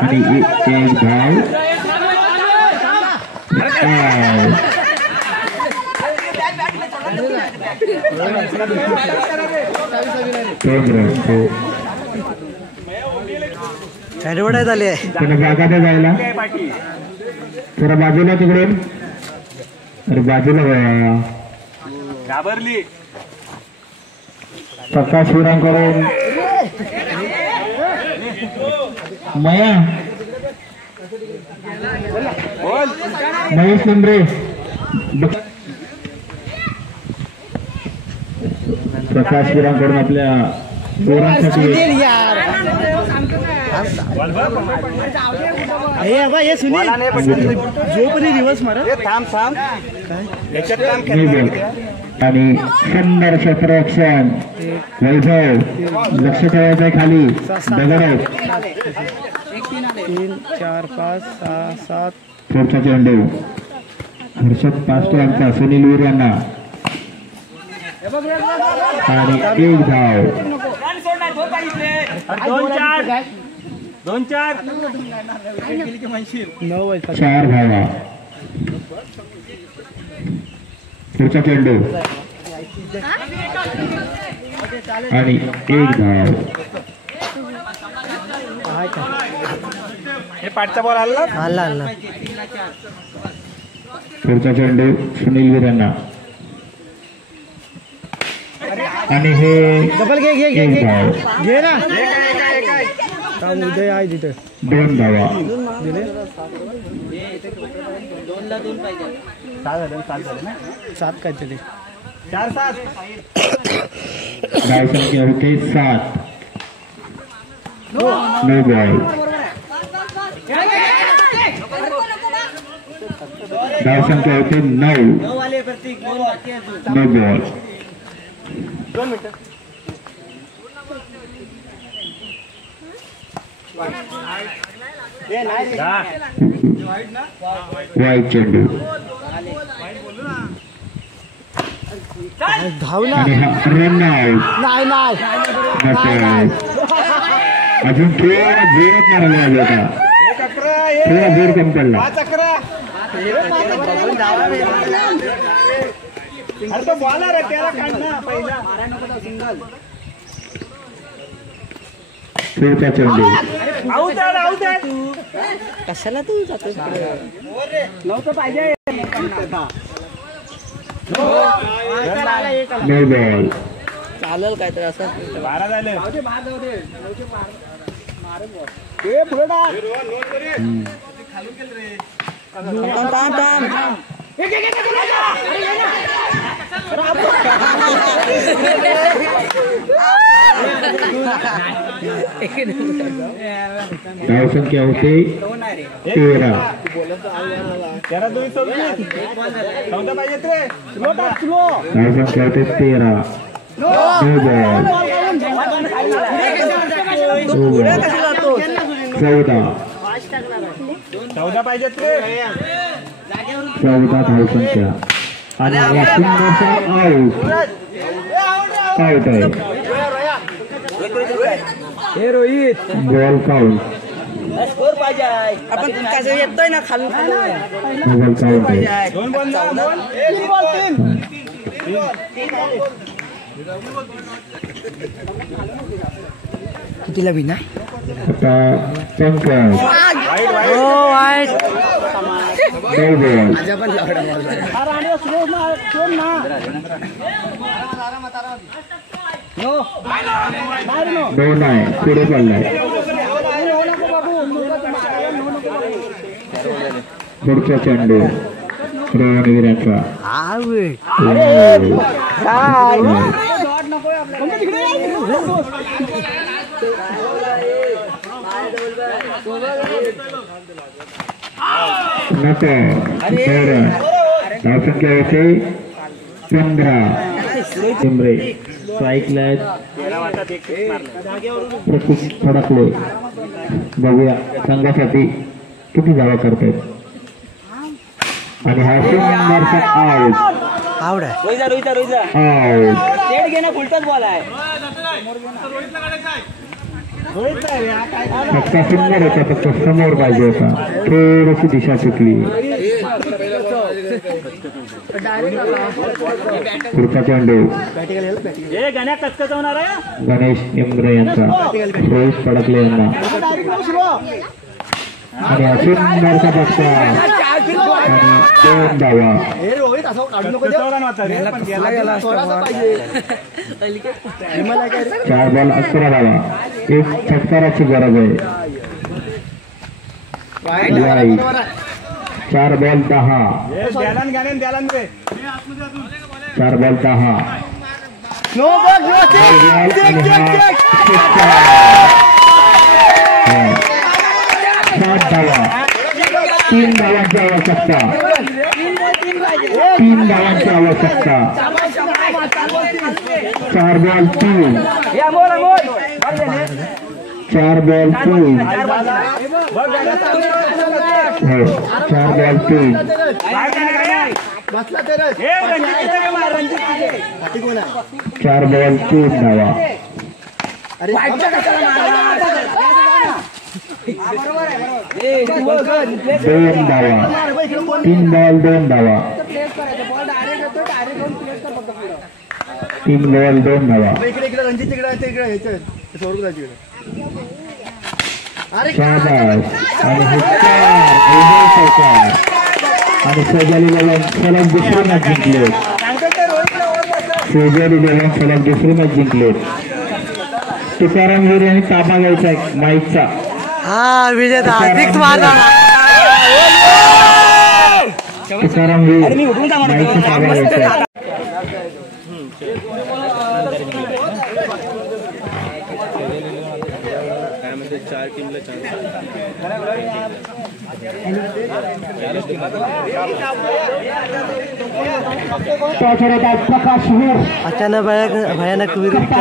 आणि 1 धाव. ॲडव्हर्टाईज आली आहे. त्याला जागा द्या जायला. थोडा बाजूला तिकडून. अरे बाजूला घाबरली. प्रकाश विरांकडून मया. महेश नंबरे. प्रकाश विरांकडून आपल्या पोरांसाठी आणि सुंदर क्षेत्ररक्षण. वैभव लक्ष ठेवायचं आहे खाली. दगड 3, 4, 5, 6, 7. पुढचा चेंडू हर्षद पास्टे यांचा सुनील वीर यांना आणि 1 धाव. 2-4. 4 धावा. पुढचा चेंडू आणि 1 धाव. हे पाठचा बॉल आला आला पुढचा चेंडू सुनील विरांना आणि हे डबल घे 1 धाव. घे ना. उदय आहे तिथे 2 धावा. सात काय तरी 4-7 धाव संख्या होते 7. No ball. धाव संख्या होते 9. No ball. 2 मिनिटं. वाईट चेंडू धावला आणि हा रन आउट. नाही अजून थोडा जोरात मारायला लागला होता. 1-11 थोडा जोर कमी पडला. 5-11. अरे तो बॉलर आहे त्याला काढ ना पहिला. पुढचा चेंडू आऊट कशाला तू जातोस नव्हतं पाहिजे. No ball. चालेल काय तर असं 12 झाले. ते पुढे टाक. धाव संख्या होते 13. 13-2 14 पाहिजे रे. धाव संख्या होते 13. No ball. 14 पाहिजेत रे. 14 धाव संख्या आणि हा सुंदरसा आउट. आउट आहे. हे रोहित बॉल काउंट. स्कोर पाहिजे आपण कसं येतोय ना खालून बॉल काउंट आहे. 2 बॉल ना. 3 कितीला बिना आता पंकज. No ball. दोन आहे. पुढे पडलाय. पुढचा चेंडू रोहनवीरांचा. नको. धाव संख्या होते 15. टिंबरे स्ट्राईकला फडकले. बघूया संघासाठी किती धावा करतायत. आणि हा सुंदरसा आउट. आवड आउट. फटका सुंदर होता. फक्त समोर पाहिजे होता. थोडीशी दिशा चुकली. पुढचा चेंडू गणेश इंद्रे यांचा. रोहित फडकले यांना आणि हा सुंदरसा फटका आणि 2 धावा. 4 बॉल 11 धावा. एक षटकाराची गरज आहे. 4 बॉल 10. 4 बॉल 10. 7 धावा. 3 धावांची आवश्यकता. 3 धावांची आवश्यकता. 4 बॉल 3. 4 बॉल 3. हो 4 बॉल 3. 4 बॉल 3 धावा. 2 धावा. 3 बॉल 2 धावा. 3 बॉल 2 धावा. इकडे रणजित तिकडे इकडे सौरभ शाबास आणि सेजाल 11 सलग दुसरी मॅच जिंकले. सेजाल 11 सलग दुसरी मॅच जिंकले. तुकाराम वीर यांनी ताबा घ्यायचा माईकचा. हा विजेता सिक्स मारला. तुकाराम वीर माईकचा ताबा घ्यायचा. चार टीमला चान्स. प्रकाश वीर अचानक भयानक विरुद्ध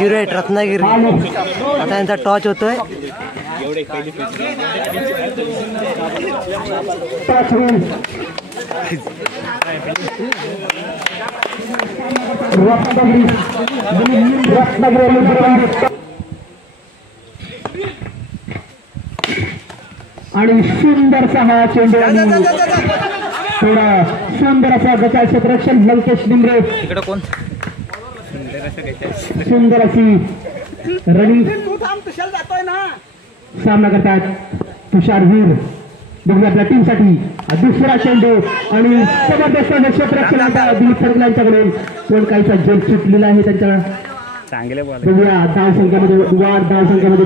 0-8 रत्नागिरी. आता यांचा टॉच होतोय. आणि सुंदरसा हा चेंडू थोडा सुंदर असा गटाळ क्षेत्ररक्षण लंकेश डिंगरे. इकडे कोण सुंदर अशी रणी सामना करतात तुषार वीर. बघूया आपल्या टीमसाठी दुसरा चेंडू आणि जबरदस्त क्षेत्ररक्षण आता दिलीप फडके यांच्याकडून. कोण काहीचा जग सुटलेला आहे त्यांच्याकडे. चांगले बॉल. बघूया धाव संख्येमध्ये वाढ. धाव संख्येमध्ये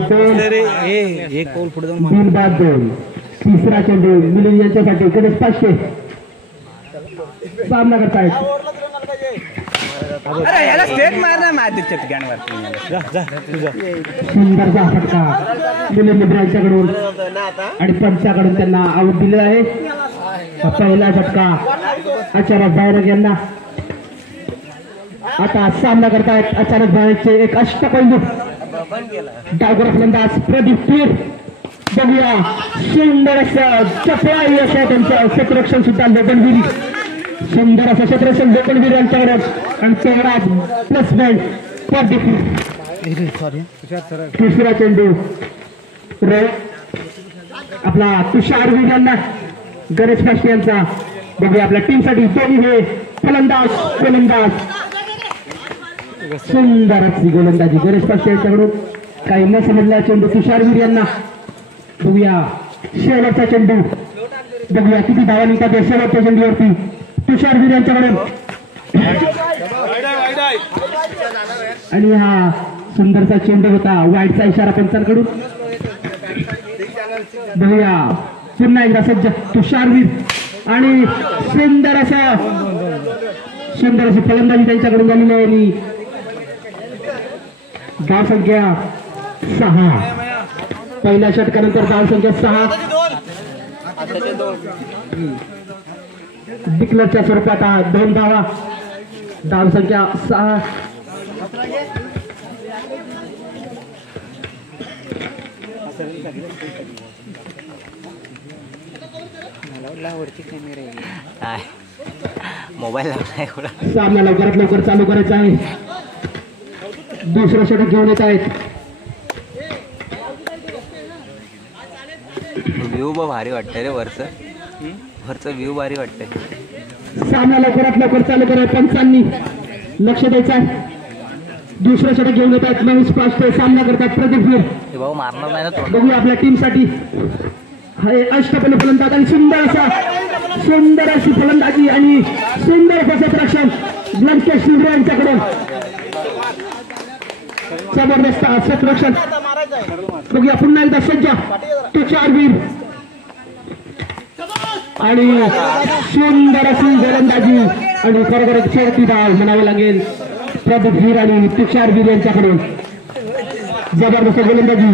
2 बाद 2. तिसरा चेंडू मिलिंद यांच्यासाठी गणेश पाचशे सामना करतायत. सुंदरचा फटका मिलिंद यांच्याकडून आणि पंचाकडून त्यांना आऊट दिलेला आहे. पहिला फटका अचानक बाहेर यांना. आता सामना करतायत अचानक बाहेरचे एक अष्टपैलू डावकर फलंदाज प्रदीप पीर. बघूया सुंदर असं चपळाई असं त्यांचं क्षेत्ररक्षण सुद्धा लोकणवीर. सुंदर असं क्षेत्ररक्षण लोकणवीर यांच्याकडे आणि तेवढा प्लेसमेंट प्रदीप पीर. तिसरा चेंडू आपला तुषार वीर यांना गणेश काष्टे यांचा. बघूया आपल्या टीमसाठी दोन्ही हे फलंदाज गोलंदाज. सुंदर अशी गोलंदाजी गणेश काष्टे यांच्याकडून. काही न समजला चेंडू तुषार वीर यांना. बघूया शेवटचा चेंडू. बघूया किती धावा निघतात या शेवटच्या चेंडूवरती तुषार वीर यांच्याकडून. आणि हा सुंदरचा चेंडू होता. वाईटचा इशारा पंचांकडून. बघूया पुन्हा एकदा सज्ज तुषार वीर आणि सुंदर अशी फलंदाजी त्यांच्याकडून झालेली आहे. धाव संख्या 6. पहिल्या षटकानंतर धाव संख्या 6. डिक्लरच्या स्वरूपात 2 धावा. धाव संख्या 6. मोबाईल सामना लवकरात लवकर चालू करायचा आहे. दुसरं षटक घेऊन येत आहेत. व्ह्यू भारी वाटतंय रे. वरचं व्ह्यू भारी वाटतंय. सामना लवकरात लवकर चालू करायचा. पंचांनी लक्ष द्यायचं आहे. दुसरं षटक घेऊन येत आहेत. महेश पाष्टे सामना करतात प्रदीप वीर. भाऊ मारणार नाही ना. बघूया आपल्या टीमसाठी हे अष्टपैलू फलंदाज आणि सुंदर अशी फलंदाजी आणि सुंदर क्षेत्ररक्षण लंकेश डिंगरे यांच्याकडून. जबरदस्त क्षेत्ररक्षण. बघूया पुन्हा एकदा सज्जा तुषार वीर आणि सुंदर अशी गोलंदाजी आणि खरोखरच खेळती धाव म्हणावं लागेल प्रदीप वीर आणि तुषार वीर यांच्याकडून. जबरदस्त गोलंदाजी.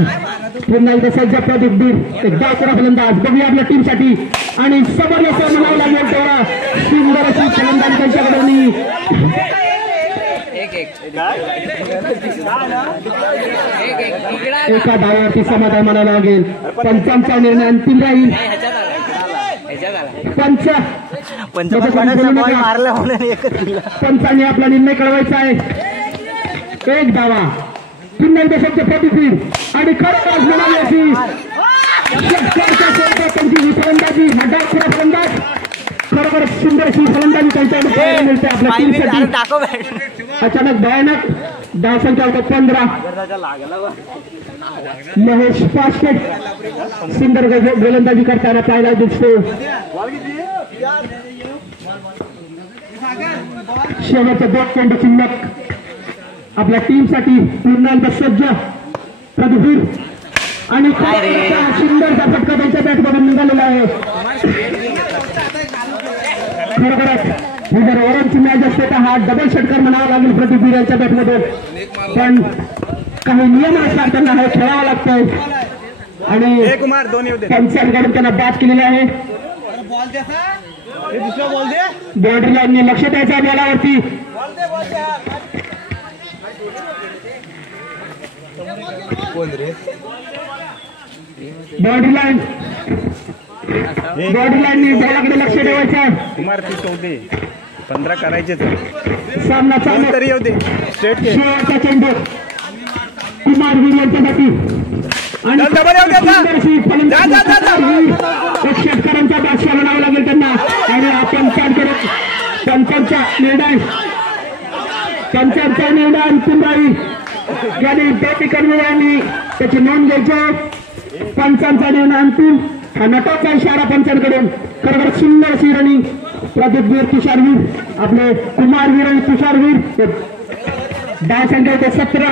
पुन्हा एकदा सज्जा प्रदीप वीर एक डावखोरा फलंदाज. बघूया आपल्या टीमसाठी आणि जबरदस्त म्हणावं लागेल तेवढा सुंदर अशी फलंदाजी त्यांच्याकडून. एका धावावरती समाधान मानावं लागेल. पंचांचा निर्णय अंतिम राहील. पंचांनी आपला निर्णय कळवायचा आहे. 1 धावा. पुन्हा एकदा सज्ज प्रदीप वीर आणि खरं मिळाली अशी त्यांची फलंदाजी डावखोरा फलंदाज खरोखर सुंदर अशी फलंदाजी त्यांच्याकडे मिळते आपल्या टीमसाठी. अचानक भयानक धावसंख्या होता 15. महेश पास्केट सुंदर गोलंदाजी करताना पाहायला दिसतो. शेवटचे 2 चेंडू शिल्लक आपल्या टीमसाठी पुन्हा एकदा सज्ज प्रदीपवीर आणि सुंदरचा फटका त्यांच्या बॅटमधून निघालेला आहे. खरोखरच ही जर ओव्हरची मॅच असते तर हा डबल षटकार म्हणावा लागेल प्रदीपवीर यांच्या बॅटमध्ये. पण काही नियम असतात त्यांना हे खेळावं लागतंय आणि पंचांकडून त्यांना बाद केलेले आहे. बॉर्डर लाईनने लक्ष द्यायचं बॉलावरती. बॉर्डर लाईनने बॉलाकडे लक्ष ठेवायचं. कुमार ती 15 करायचेच. सामना चालू तरी येऊ दे. शेवटचा चेंडू कुमार वीर यांच्यासाठी आणि षटकारांचा बादशाह म्हणावा लागेल त्यांना. आणि आपण पंचांचा निर्णय अंतिम राहील. ज्याने बॅटिंग करणे आणि त्याची नोंद घ्यायची. पंचांचा निर्णय अंतिम. हा नटाचा इशारा पंचांकडून. खरोखर सुंदर अशी रनिंग प्रदीपवीर तुषारवीर आपले कुमारवीर आणि तुषारवीर. डाव संख्या होते 17.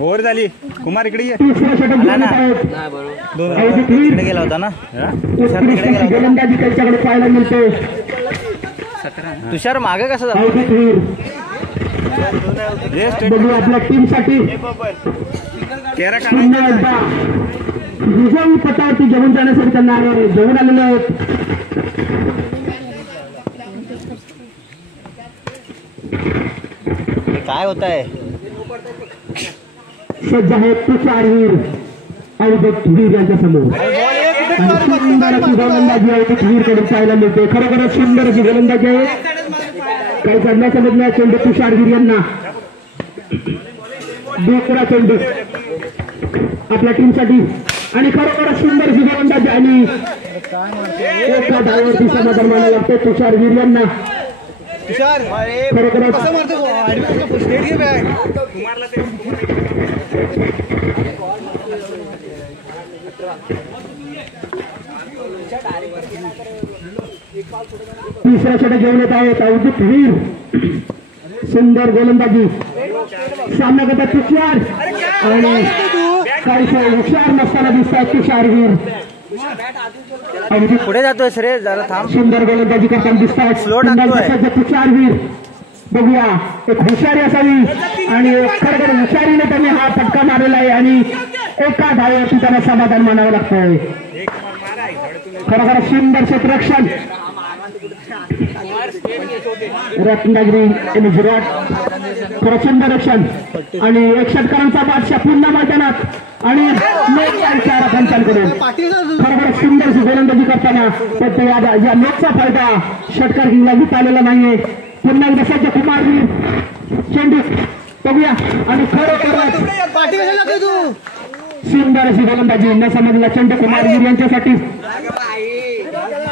ओव्हर झाली. कुमार इकडे ये. गेला होता ना. गोलंदाजी त्यांच्याकडे पाहायला मिळते. तुषार मागे कसं झालं. बघू आपल्या टीमसाठी पुन्हा एकदा विजयी पटावरती घेऊन जाण्यासाठी त्यांना घेऊन आलेले आहेत. काय होत आहे. सज्ज आहेत तुषारवीर अवधूत वीर यांच्या समोर. सुंदर अशी गोलंदाजी अवधूत वीर कडून पाहायला मिळते. खरोखरच सुंदर अशी गोलंदाजी आहे. काही करण्याच्या बदल्या चेंडू तुषारवीर यांना. दुसरा चेंडू आपल्या टीमसाठी आणि खरोखरच सुंदर अशी गोलंदाजी आणि एका धावावरती समाधान मानावं लागतं तुषारवीर यांना. खरोखरच तिसरा षटक घेऊन येत आहेत अवधूत वीर. सुंदर गोलंदाजी. सामना करतात तुषार आणि काहीशे हुशार नसताना दिसतात तुषारवीर. पुढे जातोय रे जरा थांब. सुंदर गोलंदाजी करताना दिसतात तुषारवीर. बघूया एक हुशारी असावी आणि खरोखर हुशारीने त्यांनी हा फटका मारलेला आहे आणि एका धावेवरती त्यांना समाधान मानावं लागतंय. खरोखर सुंदर क्षेत्ररक्षण रत्नागिरी आणि गुजरात. खरं सुंदर रक्षण आणि एक षटकारांचा बादशाह पुन्हा मैदानात आणि इशारा पंचांकडून. खरोखर सुंदर गोलंदाजी करताना पण या लोकचा फायदा षटकार किंवा घेता आलेला नाहीये. पुन्हा एकदा सज्ज कुमारवीर. चेंडू बघूया आणि खरोखर सुंदर अशी गोलंदाजी न समजला चेंडू कुमारवीर यांच्यासाठी.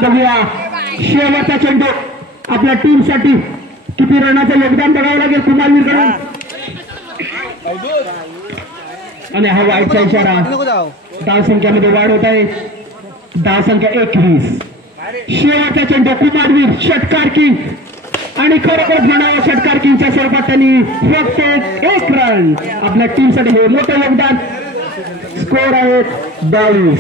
बघूया शेवटचा चेंडू आपल्या टीमसाठी. किती रनाचं योगदान बघावं लागेल कुमारवीर कडून. आणि हा वाईटचा इशारा. धाव संख्यामध्ये वाढ होत आहे. धाव संख्या 21. शेवटचा चेंडू कुमारवीर षटकार किंग आणि खरोखर म्हणावं षटकार किंगच्या स्वरूपात त्यांनी फक्त 1 रन आपल्या टीमसाठी हे मोठं योगदान. स्कोर आहे 22.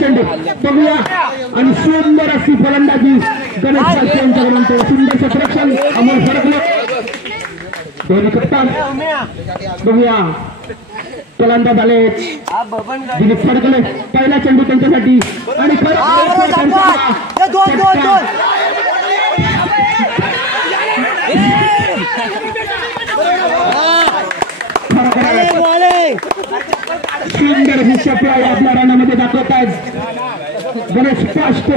चेंडू बघूया आणि सुंदर अशी फलंदाजी गणेश यांच्याकडून. सुंदर क्षेत्ररक्षण अमोल फरकले. दोन्ही कप्तान बघूया फलंदाज आले दिलीप फडकले. पहिला चेंडू त्यांच्यासाठी आणि सुंदर हिशोब आपल्या रनामध्ये दाखवत आहेत. गणेश स्पष्ट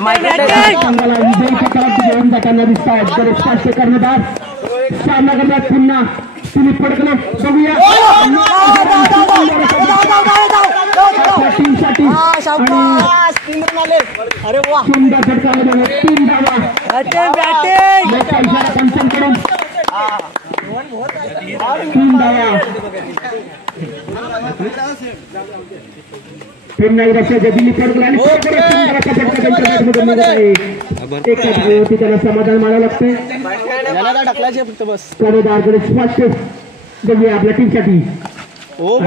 विजयी पत्रात घेऊन जाताना दिसत आहेत. गणेश स्पष्ट कर्णधार. सामना करतात पुन्हा दिलीप फडकले बघूया टीमसाठी अरे वा सुंदर फटकामध्ये 3 धावा पंचांकडून 3 धावा पुन्हा एकदा दिलीप फडकले आणि सुंदराचा फटका त्यांच्या बॅटमधून निघत आहे. एका धावेवरती त्याला समाधान मानावं लागतंय. टाकलायचे फक्त बस कर्णधारकडे स्पष्ट बघूया आपल्या टीमसाठी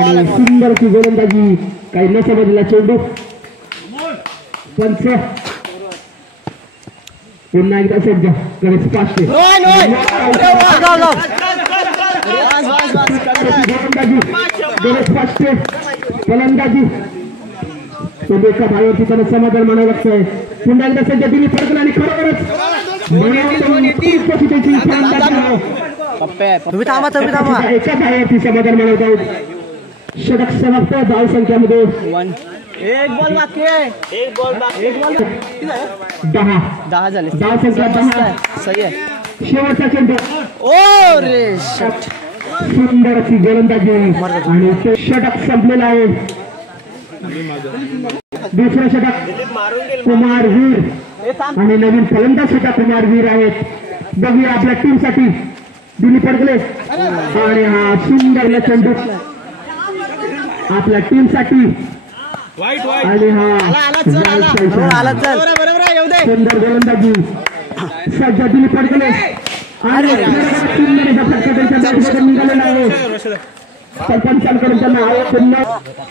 आणि सुंदरची गोलंदाजी काही न समजला चेंडू पंच पुन्हा एकदा सज्ज गणेश पाचशे गोलंदाजी गणेश पाचशे फलंदाजी एका धावेवरती त्याला समाधान मानावं लागतंय. पुन्हा एकदा सज्ज दिलीप फडकले आणि खरोखरच तुम्ही थांबा एका धावेवरती समाधान मानवत आहोत. षटक समाप्त धाव संख्यामध्ये 1 बॉल बाकी आहे 10 झाले धाव संख्या 10 सही आहे शेवटचा चेंडू ओ रे शट सुंदर अशी गोलंदाजी आणि ते षटक संपलेलं आहे. दुसरं षटक कुमार वीर आणि नवीन फलंदाज सुद्धा कुमार वीर आहेत. बघूया आपल्या टीमसाठी दिलीप फडकले आणि हा सुंदर चेंडू आपल्या टीमसाठी आणि हा सुंदर गोलंदाजी सज्ज दिलीप फडकले आणि सुंदर फटका त्यांच्या बॅटमधून निघालेला आहे. सरपंचांकडून त्यांना आहे पुन्हा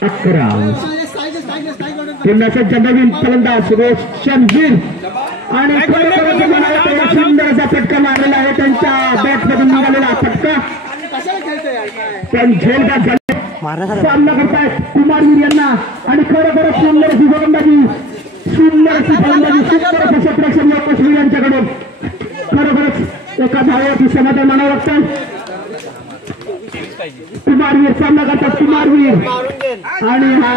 11 पुन्हा सज्ज नवीन फलंदाज रोशनवीर आणि सुंदर असा फटका मारलेला आहे त्यांच्या बॅटमधून निघालेला फटका पण झेलबाद झाले सामना करतायत कुमारवीर यांना आणि खरोखरच सुंदर अशी गोलंदाजी सुंदर अशी फलंदाजी सुंदर असं क्षेत्ररक्षण लोकेश्वर यांच्याकडून खरोखरच एका धावेवरती समाधान मानावं लागतं. कुमारवीर सामना करतात कुमारवीर आणि हा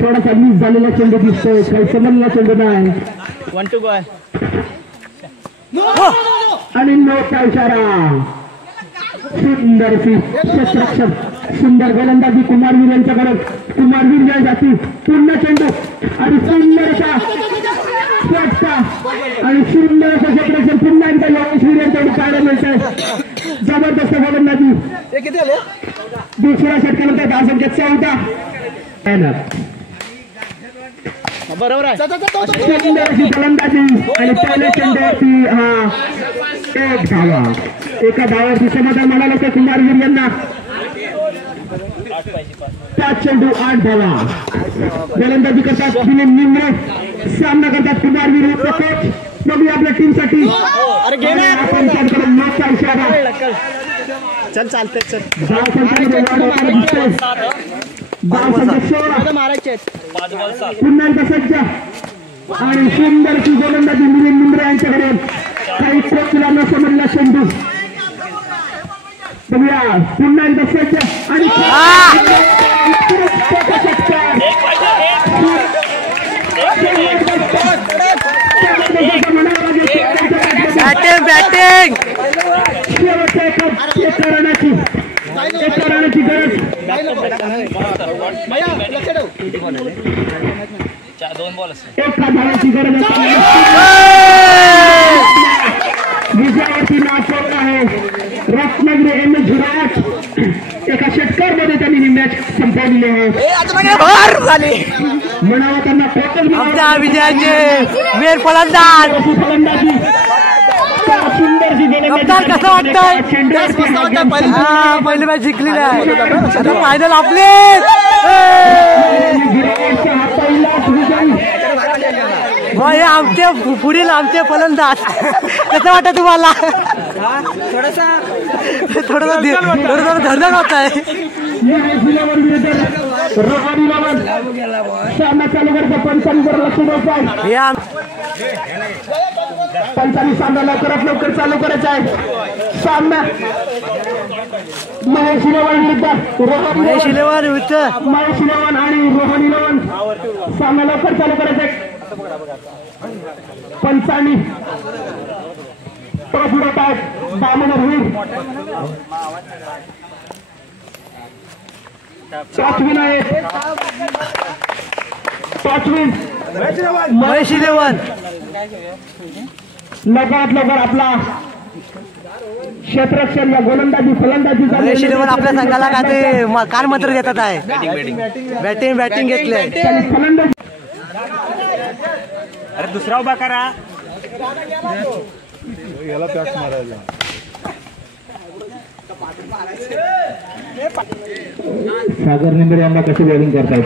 थोडासा मिस झालेला चेंडू दिसतोय काही समजला चेंडू नाही 1 to go आणि नोचा इशारा सुंदर क्षेत्ररक्षण सुंदर गोलंदाजी कुमारवीर यांच्याकडे कुमारवीर या जाती पुन्हा चेंडू आणि सुंदरचा फटका आणि सुंदर असं क्षेत्ररक्षण पुन्हा एकदा योगेश्वर यांच्याकडे पाहायला मिळतंय. जबरदस्त गोलंदाजी दुसऱ्या षटकानंतर धाव संख्या 14 बरोबर आहे सुंदर अशी गोलंदाजी आणि पहिल्या चेंडूवरती हा 1 धावा एका धावावरती समाधान म्हणाला तर कुमारवीर यांना 5 चेंडू 8 धावा गोलंदाजी करतात दिलीप निमरे सामना करतात कुमारवीर कोच. बघूया आपल्या टीमसाठी पंचांकडे मोठा इशारा चल चालते चल धाव संख्येमध्ये वाढ होताना दिसते. धाव संख्या 16 मारायचे पुन्हा एकदा सज्ज आणि सुंदर ती गोलंदाजी दिलीप निमरे यांच्याकडे काही कोचला न समजला चेंडू बघूया पुन्हा एकदा सज्ज आणि बॅटिंग करण्याची गरज 2 बॉल असतात एका धावाची गरज विजयावरती नाचवलं आहे. रत्नागिरी एम एस झुराट एका षटकारमध्ये त्यांनी ही मॅच संपवलेली आहे. म्हणावा त्यांना आमच्या विजयाचे वीर फलंदाज फलंदाजी सुंदरशी कप्तान कसं वाटतंय? पहिली मॅच जिंकलेली आहे आता फायनल आपली. हे आमचे पुढील आमचे फलंदाज कसं वाटतं तुम्हाला? थोडं धरणं होत आहे. सामना चालू करतो पंचांवर लक्ष द्यायचं आहे. पंचांनी सामना लवकर चालू करायचा आहे. सामना महेश इलेवन विरुद्ध महेश इलेवन आणि रोहन इलेवन सामना लवकर चालू करायचा आहे. पंचांनी टॉस उडवतात दामोदर वीर. टॉस विन आहे. Toss win Mahesh eleven. लवकरात लवकर आपला क्षेत्ररक्षण या गोलंदाजी फलंदाजी महेश इलेव्हन आपल्या संघाला काय ते कान मंत्र देतात आहे. बॅटिंग घेतले. फलंदाजी अरे दुसरा उभा करा. सागर निंबरे यांना कशी बॉलिंग करतात.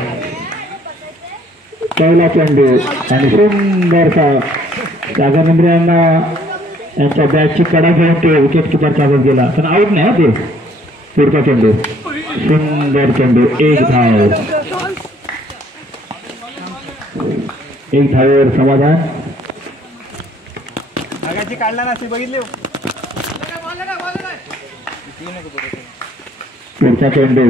पहिला चेंडू आणि सुंदरसा सागर निंबरे यांना यांच्या बॅटची कडा घेऊन ते विकेट किपरच्या हातात गेला पण आऊट नाही ते. पुढचा चेंडू सुंदर चेंडू. एक धावेवर समाधान. मागाची काढला ना बघितले. पुढचा चेंडू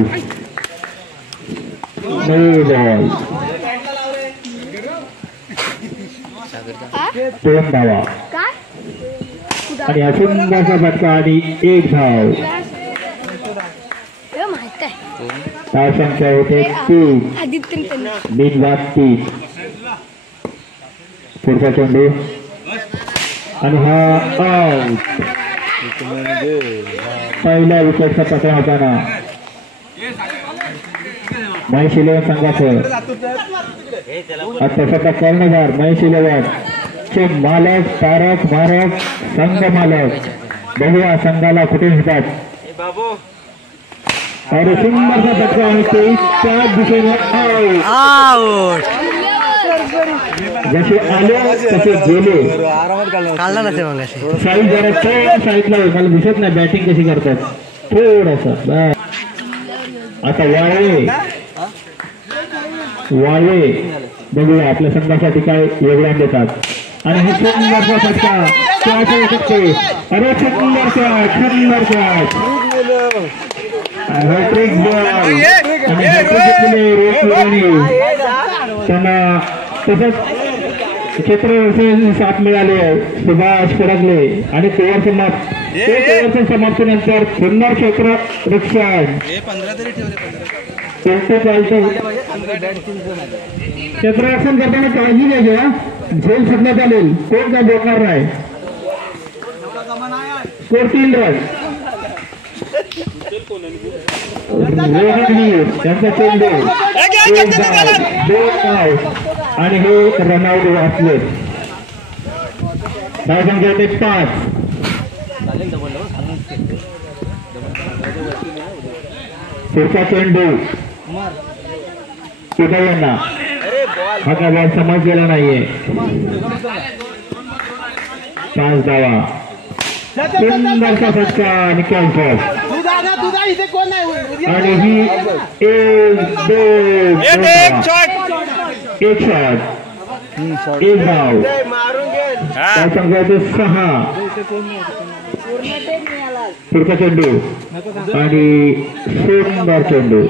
बॉल. 2 धावा आणि हा सुंदरचा फटका आणि 1 धाव. धाव संख्या होते 3. बिनबाद 3. पुढचा चेंडू आणि हा आउट. पहिल्या विकेटचा पकड होताना महेश इलेव्हन संघाचं आता सध्या कर्णधार महेश इलेव्हन चे मालक तारक मारक संघ मालक बघूया संघाला कुठे नेतात. अरे सुंदरचा फटका आणि ते त्याच दिशेने आउट. जसे आले तसे गेले. काढला नसे मग. साईड जरा थोडं साईडला मला दिसत नाही बॅटिंग कशी करतात थोडस. आता वाळे बघूया आपल्या संघासाठी काय योगदान देतात. आणि हे सुंदरचा फटका कॅच होऊ शकते. अरे सुंदर कॅच. हॅट्रिक बॉल आणि हॅट्रिक घेतलेले रोज त्यांना तसंच क्षेत्र साथ मिळाले. सुभाष फडकले आणि ओव्हरचं समाप्तीनंतर सुंदर क्षेत्र रक्षण क्षेत्ररक्षण करताना काळजी घ्यायची. झेल सुटण्यात चालेल. कोण काय बोलणार नाही. Score 3 run. रोहन वीर यांचा चेंडू 2 आउट आणि हे रनआउट वाचले. धाव संख्या होते 5. पुढचा चेंडू यांना हा काय बॉल समज गेला नाहीये. 5 धावा. सुंदरचा फटका आणि कॅच बॉल आणि ही 1 शॉट 1 धाव. त्या संघाचे 6. पुढचा चेंडू आणि सुंदर चेंडू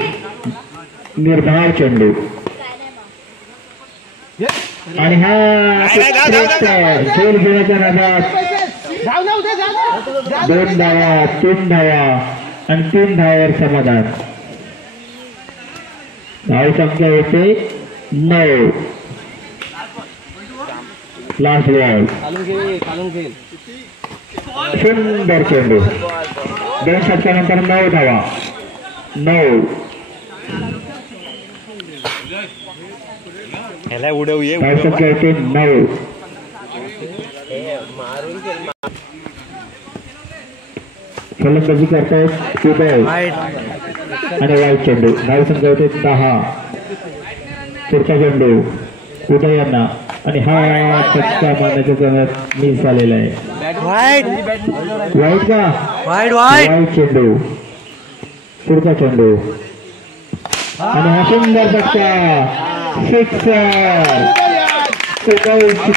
निर्धार चेंडू आणि हा झेल घेण्याच्या नादात 2 धावा 3 धावा आणि 3 धावावर समाधान. धाव संख्या होते 9. Last ball. सुंदर चेंडू 2 षटकानंतर 9 धावा. 9 उडव ये. धाव संख्या होते 9. फलंदाजी करतायत उदय आणि वाईट चेंडू. धाव संख्या होते 10. पुढचा चेंडू उदय यांना आणि हा फटका मारण्याच्या क्रमात मिस झालेला आहे. वाईट का वाईट चेंडू. पुढचा चेंडू आणि हा सुंदर फटका 6.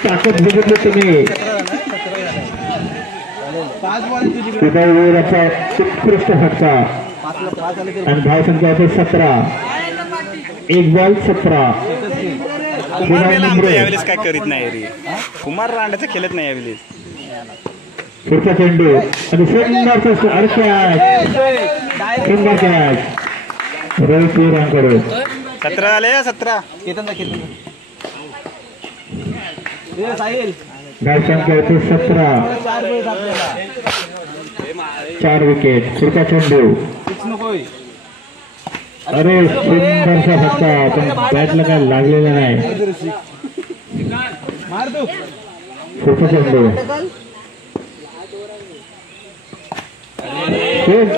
ताकद बघितली तुम्ही. उदयवीराचा उत्कृष्ट फटका आणि धाव संख्या होते 17. 1 बॉल 17. यावेळेस काय करीत नाही रे. कुमार रांडाचं खेळत नाही यावेळेस. पुढचा चेंडू आणि सुंदर सुंदर कॅच रोहित वीरांकडून 17 आले 17 धाव संख्या होती 17 4 विकेट पुढचा चेंडू अरे सुंदरसा फटका पण बॅटला काय लागलेला नाही पुढचा चेंडू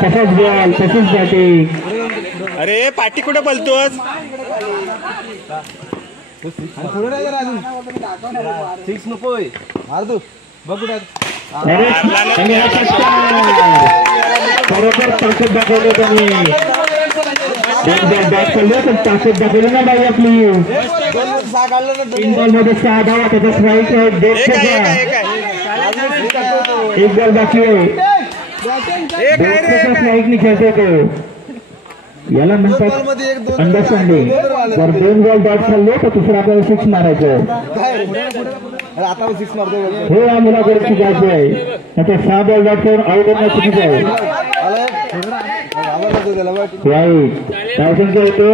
तसाच बॉल तशीच बॅटिंग अरे पाठी कुठे पलतोस बरोबर ताकद दाखवली त्यांनी ताकद दाखवली ना बाई आपली 3 बॉलमध्ये 6 धावा त्याचा स्ट्राईक आहे 1 बॉल बाकी आहे स्ट्राईकनी खेळतो तो याला म्हणतात अंडरस्टँडिंग जर 2 बॉल बॅट चालले तर दुसरा आपल्याला 6 मारायचं हे आम्हाला गरज शिकायचं आहे आता 6 बॉल बॅट करून आऊट होणं चुकीचं आहे धाव संख्या येतो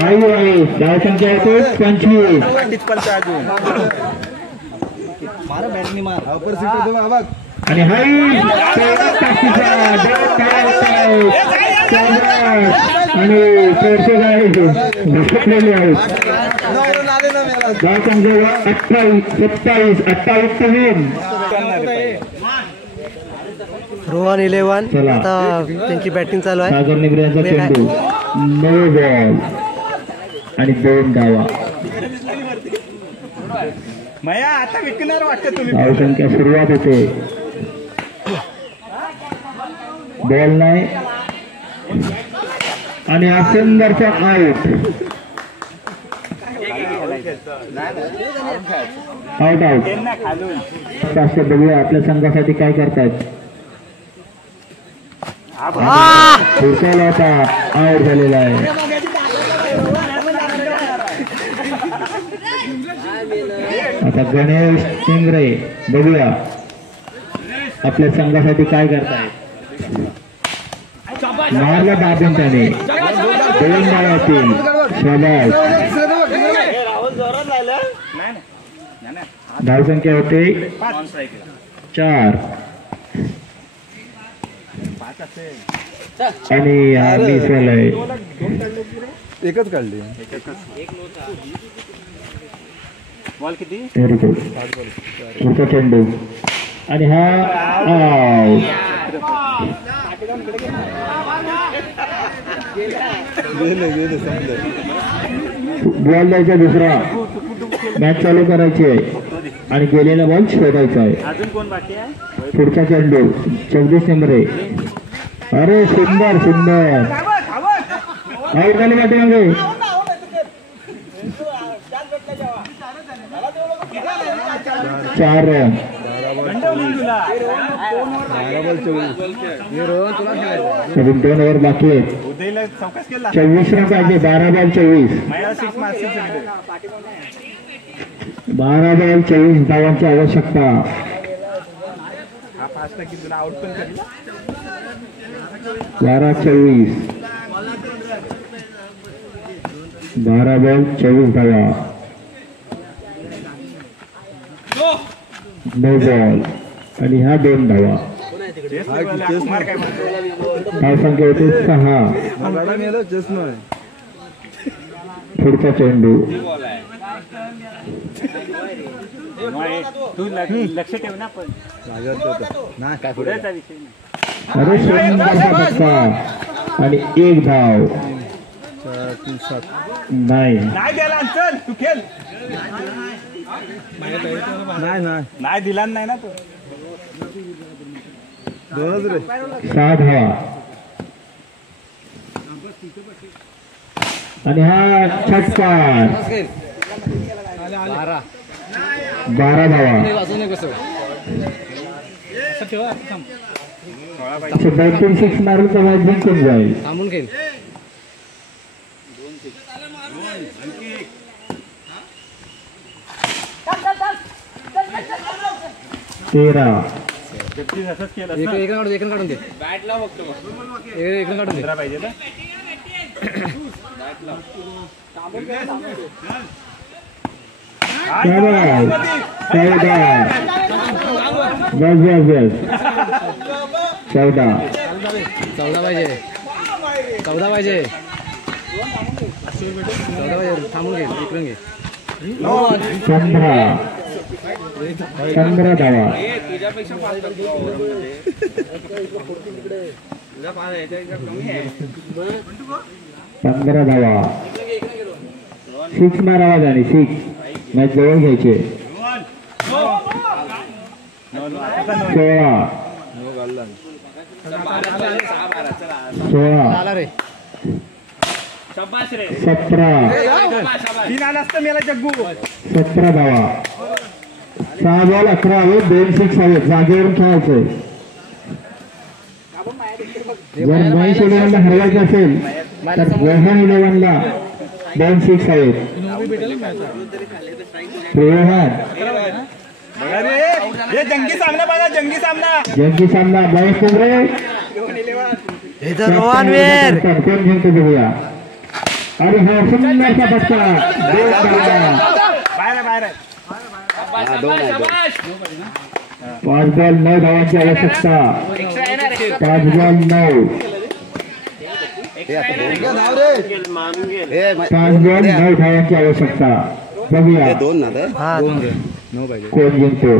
24 धाव संख्या येतो 25 आणि आणि चोरशे आहेत धाव संख्या 28 27 रोहन 11 आता त्यांची बॅटिंग चालू आहे. सागर निगरे यांचा चेंडू 9 बॉल आणि 2 धावा मया आता विकणार वाटतं तुम्ही धाव संख्या सुरुवात होते बॉल नाही आणि हा सुंदरचा आउट बघूया आपल्या संघासाठी काय करतायत पुढच्याला आता आउट झालेला आहे आता गणेश टिंगरे बघूया आपल्या संघासाठी काय करतायत मारला दाबून त्याने 2 धावातील शाबास धाव संख्या होते 4 आणि मिस झालाय एकच काढली बॉल किती व्हेरी गुड पुढचा चेंडू आणि हा बॉल द्यायचा दुसरा मॅच चालू करायची आहे आणि गेलेला बॉल शोधायचा आहे. अजून कोण बाकी आहे पुढचा चेंडू 34 नंबर आहे. अरे सुंदर सुंदर आउट झाले पाठीमागे 4 रन 2 ओव्हर बाकी आहेत 24 रन पाहिजे 12 बॉल 24 12 बॉल 24 धावांची आवश्यकता 12-24 12 बॉल 24 धावा 9 बॉल आणि हा 2 धावा धाव संख्या होते 6 पुढचा चेंडू तू लक्ष ठेव ना पण अरे सुंदरचा फटका आणि 1 धाव नाही चल तू खेळ नाही दिला नाही ना तो 6 धावा आणि हा षटकार 12 धावा 6 मारून तर मॅच जिंकून जाईल. 13 इकडून काढून दे बॅटला बघतो इकडून काढून दे पाहिजे ना 14 पाहिजे थांबून घे इकडून घे 15 धावा 15 धावा 6 मारावा जाणे 6 मॅच जवळ घ्यायचे 16 17 धावा 6 बॉल 11 आहेत 2 6 आहेत जागेवरून खेळायचंय जर महेश इलेव्हनला हरवायचं असेल तर रोहन इलेव्हनला 2 6 आहेत जंगी सामना बघा जंगी सामना महेश कुंबरे रोहनवीर कोण जिंकतो बघूया अरे हा सुंदरचा फटका बाहेर 5 बॉल 9 धावांची आवश्यकता 5 बॉल 9 5 बॉल 9 धावांची आवश्यकता बघूया कोण जिंकतो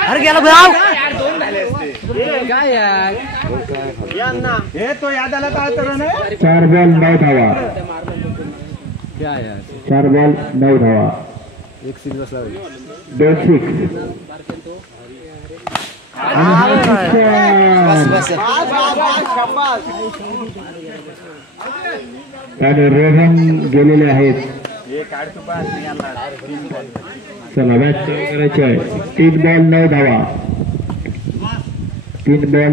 अरे गेला भाऊ तो याद आला का 4 बॉल 9 धावा 4 बॉल 9 धावा 2 6 आणि रोहन गेलेले आहेत चला मॅच करायची आहे 3 बॉल 9 धावा 3 बॉल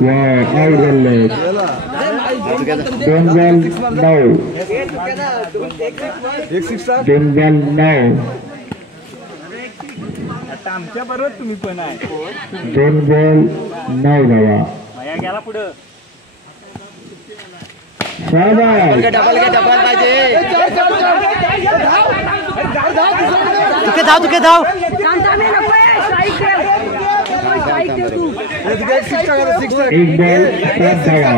9 आउट झाले 2 बॉल 9 2 बॉल 9 आमच्या बरोबर तुम्ही पण आहे 2 बॉल 9 धावा गेला पुढं तुके धाव 1 बॉल 7 धावा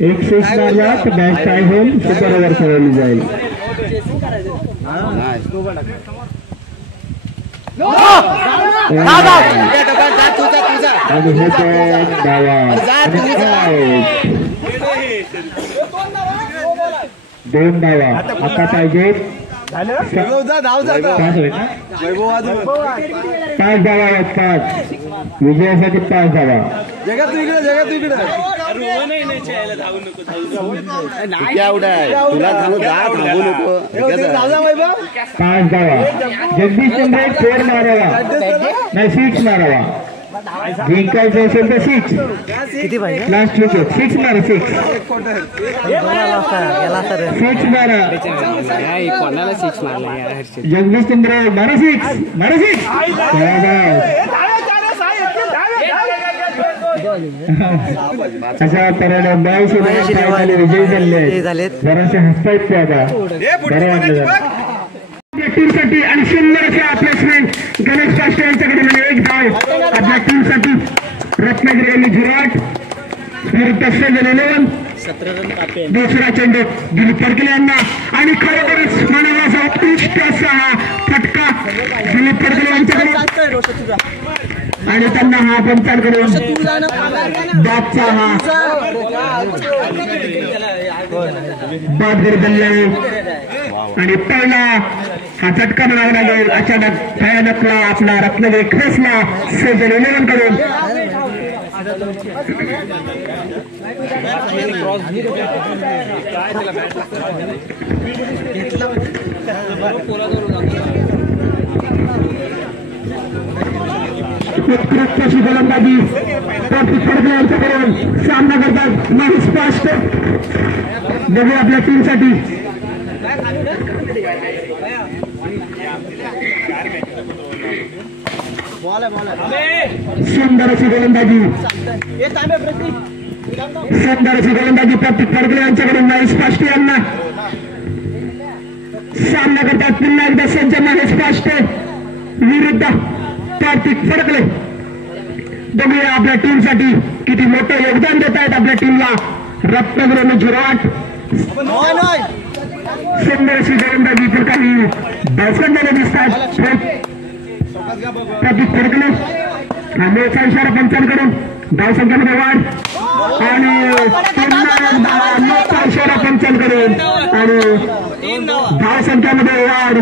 1 6 मारला तर मॅच टाय होईल सुपर ओव्हर खेळवली जाईल आणि हे धावा 2 धावा आता पाहिजे 5 धावा आहेत 5 विजयासाठी 5 धावा पाच धावा जगदीश चंद्रे 4 मारावा नाही 6 मारावा जिंकायचं असेल तर 6 किती पाहिजे लास्ट विकेट 6 मारा 6 मारा कोणाला 6 मारला जगदीश चंद्र मारा 6 अशा तऱ्हेने विजयी झाले जराशे हसतायत ते आता बरं वाटलं टीमसाठी आणि सुंदर असे प्लेसमेंट गणेश काष्टे यांच्याकडे एक धाव आपल्या टीमसाठी रत्नागिरी आणि झुराट दुसरा चेंडू दिलीप फडके यांना आणि खरोखरच मनाला उत्कृष्ट असा हा फटका दिलीप फडके यांच्याकडे आणि त्यांना हा पंचांकडून बॅटचा हा बाद बदलला आणि पहिला हा चटका म्हणावा लागेल अचानक भयानकला आपला रत्नागिरी खेचला सेजन 11 कडून उत्कृष्ट अशी गोलंदाजी कार्तिक फडके यांच्याकडून सामना करतात महेश पाष्टे. बघू आपल्या टीमसाठी सुंदर अशी गोलंदाजी कार्तिक फडके यांच्याकडून महेश पाष्टे यांना सामना करतात. पुन्हा एकदा सज्ज महेश पाष्टे विरुद्ध कार्तिक फडके. बघूया आपल्या टीमसाठी किती मोठं योगदान देत आहेत आपल्या टीमला रत्नागिरी 08. सुंदर अशी गोलंदाजी तर काही धावसंख्याने दिसतात कार्तिक फडके. मोठा इशारा पंचांकडून धावसंख्येमध्ये वाढ आणि मोठा इशारा पंचांकडून आणि धावसंख्येमध्ये वाढ.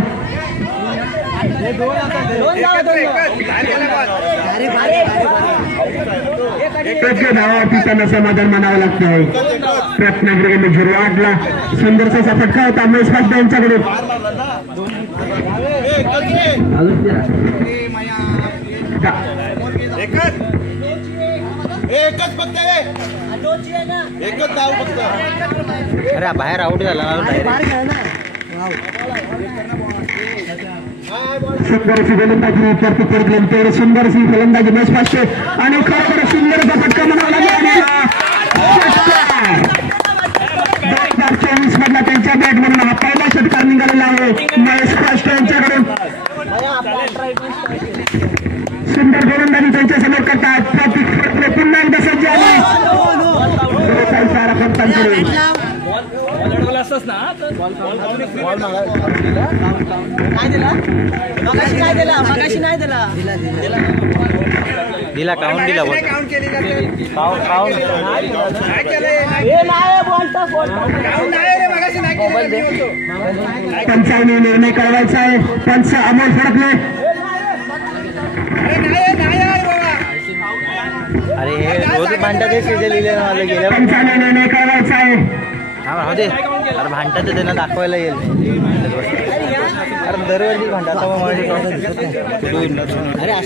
धावावरती त्यांना समाधान मानावं लागतंय. रत्नागिरी 08ला सुंदरसा फटका होता महेश पाष्टे यांच्याकडून. एकच फक्त एकच धाव फक्त. अरे बाहेर आउट झाला सुंदरशी गोलंदाजी कार्तिक फडके. सुंदरशी गोलंदाजी महेश पाष्टे आणि खरोखर सुंदरचा फटका म्हणावा लागला. 2024 मधला त्यांच्या बॅटमधून हा पहिला षटकार निघालेला आहे महेश पाष्टे यांच्याकडून. सुंदर गोलंदाजी त्यांच्या समोर करतात कार्तिक फडके. पुन्हा एकदा सज्ज आले सारा पंचांकडे. दिला काउंट दिला पंचांनी निर्णय करायचा आहे. पंच अमोल फडकले. अरे भांडा पंचांनी निर्णय करायचा आहे. अरे भांडा तर त्यांना दाखवायला येईल. अरे दरवर्षी भांडा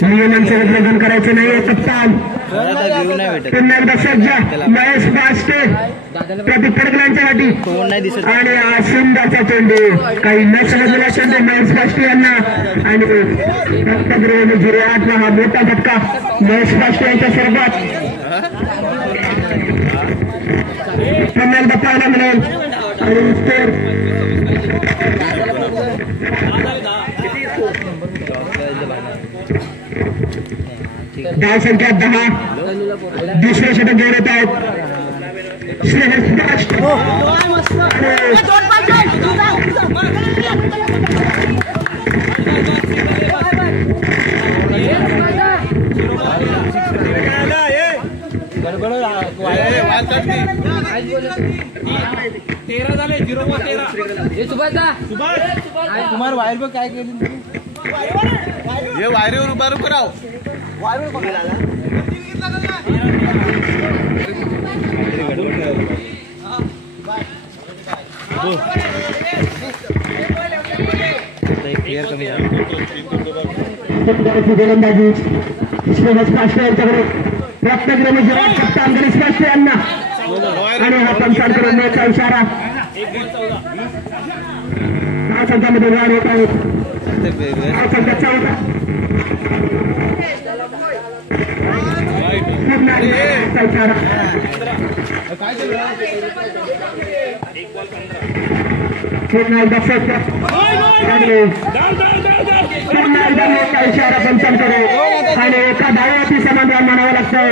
नियमांचं उल्लंघन करायचं नाही. कप्तान पुन्हा एकदा सज्ज महेश पाष्टे कार्तिक फडके यांच्यासाठी आणि सुंदरचा चेंडू काही न समजलेला चेंडू महेश पाष्टे यांना आणि रत्नागिरी 08ला हा मोठा फटका महेश पाष्टे यांच्या सर्वात. पुन्हा एकदा पाहायला मिळेल आणि धावसंख्या 10. दुसरे षटक घेऊन येत आहेत श्रेयस पाष्टे. कुमार वायर बघ काय केली हे वायरीवर उभा राव. गोलंदाजी श्रेयस पाष्टे यांच्याकडे. रत्नागिरी 08 कप्तान गणेश पाष्टे यांना आणि हा पंचांकडून मोठा इशारा. धावसंख्यामध्ये वाढ होत आहे. धावसंख्या 14. पुन्हा इशारा. पुन्हा एकदा सज्ज पुन्हा एकदा मोठा इशारा पंचांकडे आणि एका धावावरती समाधान मानावं लागतं.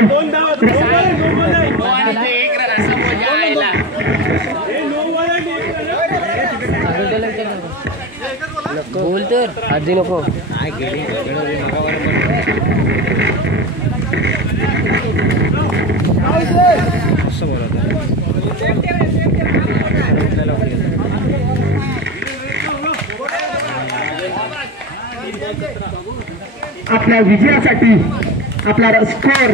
बोल तर आधी नको. आपल्या विजयासाठी आपला स्कोर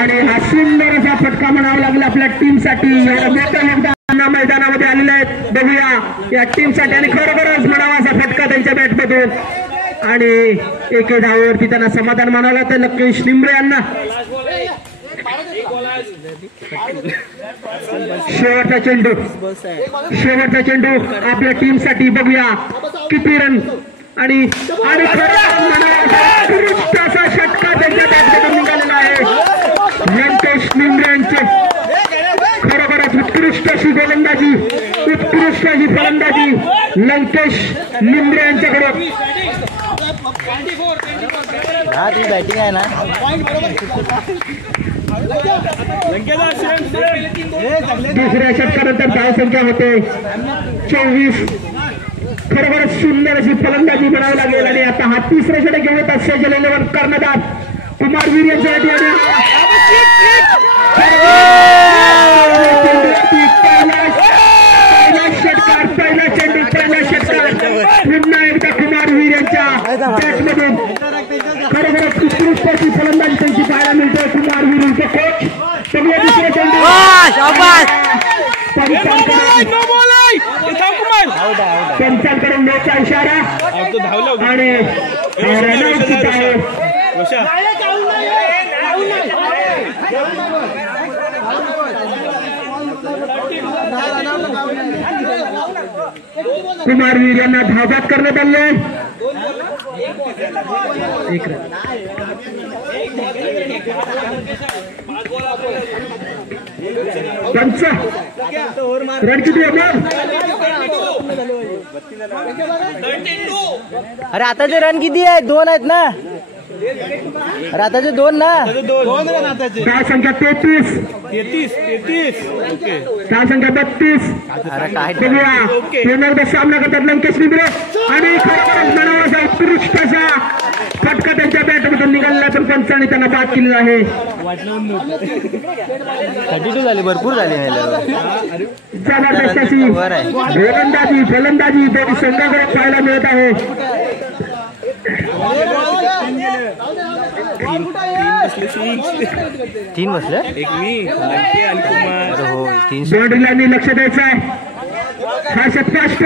आणि हा सुंदर असा फटका म्हणावा लागला आपल्या टीमसाठी. मोठं योगदान मैदानामध्ये आलेले आहेत. बघूया या टीमसाठी आणि खरोखरच म्हणावा असा फटका त्यांच्या बॅटमधून. आणि एके धावावरती त्यांना समाधान मानावं तर लंकेश निंबरे यांना शेवटचा चेंडू आपल्या टीम साठी बघूया किती रन आणि उत्कृष्टाचा षटकार त्यांच्या बॅटमधून निघालेला आहे लंकेश निंबरे यांचे खरोखरच उत्कृष्ट अशी गोलंदाजी उत्कृष्ट अशी फलंदाजी लंकेश निंबरे यांच्याकडे बॅटिंग आहे ना दुसऱ्या षटकानंतर धावसंख्या होते 24 खरोखरच सुंदर अशी फलंदाजी बनावी लागेल आणि आता हा तिसरा षटक घेऊन येतात सेजल 11 कर्णधार कुमार वीर यांच्यासाठी पहिला षटकार पुन्हा एकदा कुमार वीर यांच्या बॅटमधून खरोखरच उत्कृष्ट अशी फलंदाजी त्यांची पाहायला मिळते कुमार वीर यांचे कोच पंचांकडून नोचा इशारा आणि कुमार वीर यांना धावबाद करण्यात आले एक पंच रन किती अरे आताचे रन किती आहेत 2 आहेत ना अरे आताचे 2 ना धाव संख्या 33 धाव संख्या 32 अरे काय बघूया पुन्हा सामना करतात लंकेश निंबरे आणि खरोखरच उत्कृष्ट असा फटका त्यांच्या बॅटमधून निघालेला पण पंचाने त्यांना बाद केलेला आहे 32 झाले भरपूर झाले जबरदस्त अशी फलंदाजी दोन्ही संघाकडे पाहायला मिळत आहे तीन बसले एक मी लंके आणि कुमार हो 3 बाउंड्रीला लक्ष द्यायचं आहे हा षटकाष्ट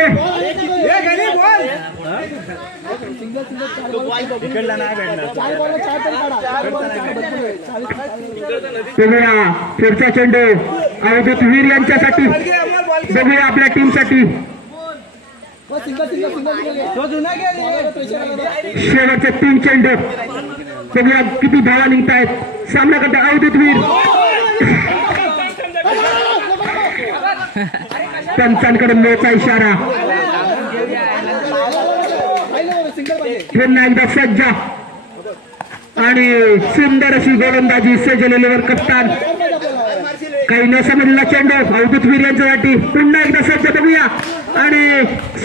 पुढचा चेंडू अवधूत वीर यांच्यासाठी बघूया आपल्या टीमसाठी शेवटचे 3 चेंडू बघूया किती धावा निघतायत सामना करता अवधूत वीर पंचांकडे नोचा इशारा पुन्हा एकदा सज्जा आणि सुंदर अशी गोलंदाजी सेजल 11 कप्तान काही न समजलेला चेंडू अवधूत वीर यांच्यासाठी पुन्हा एकदा सज्ज बघूया आणि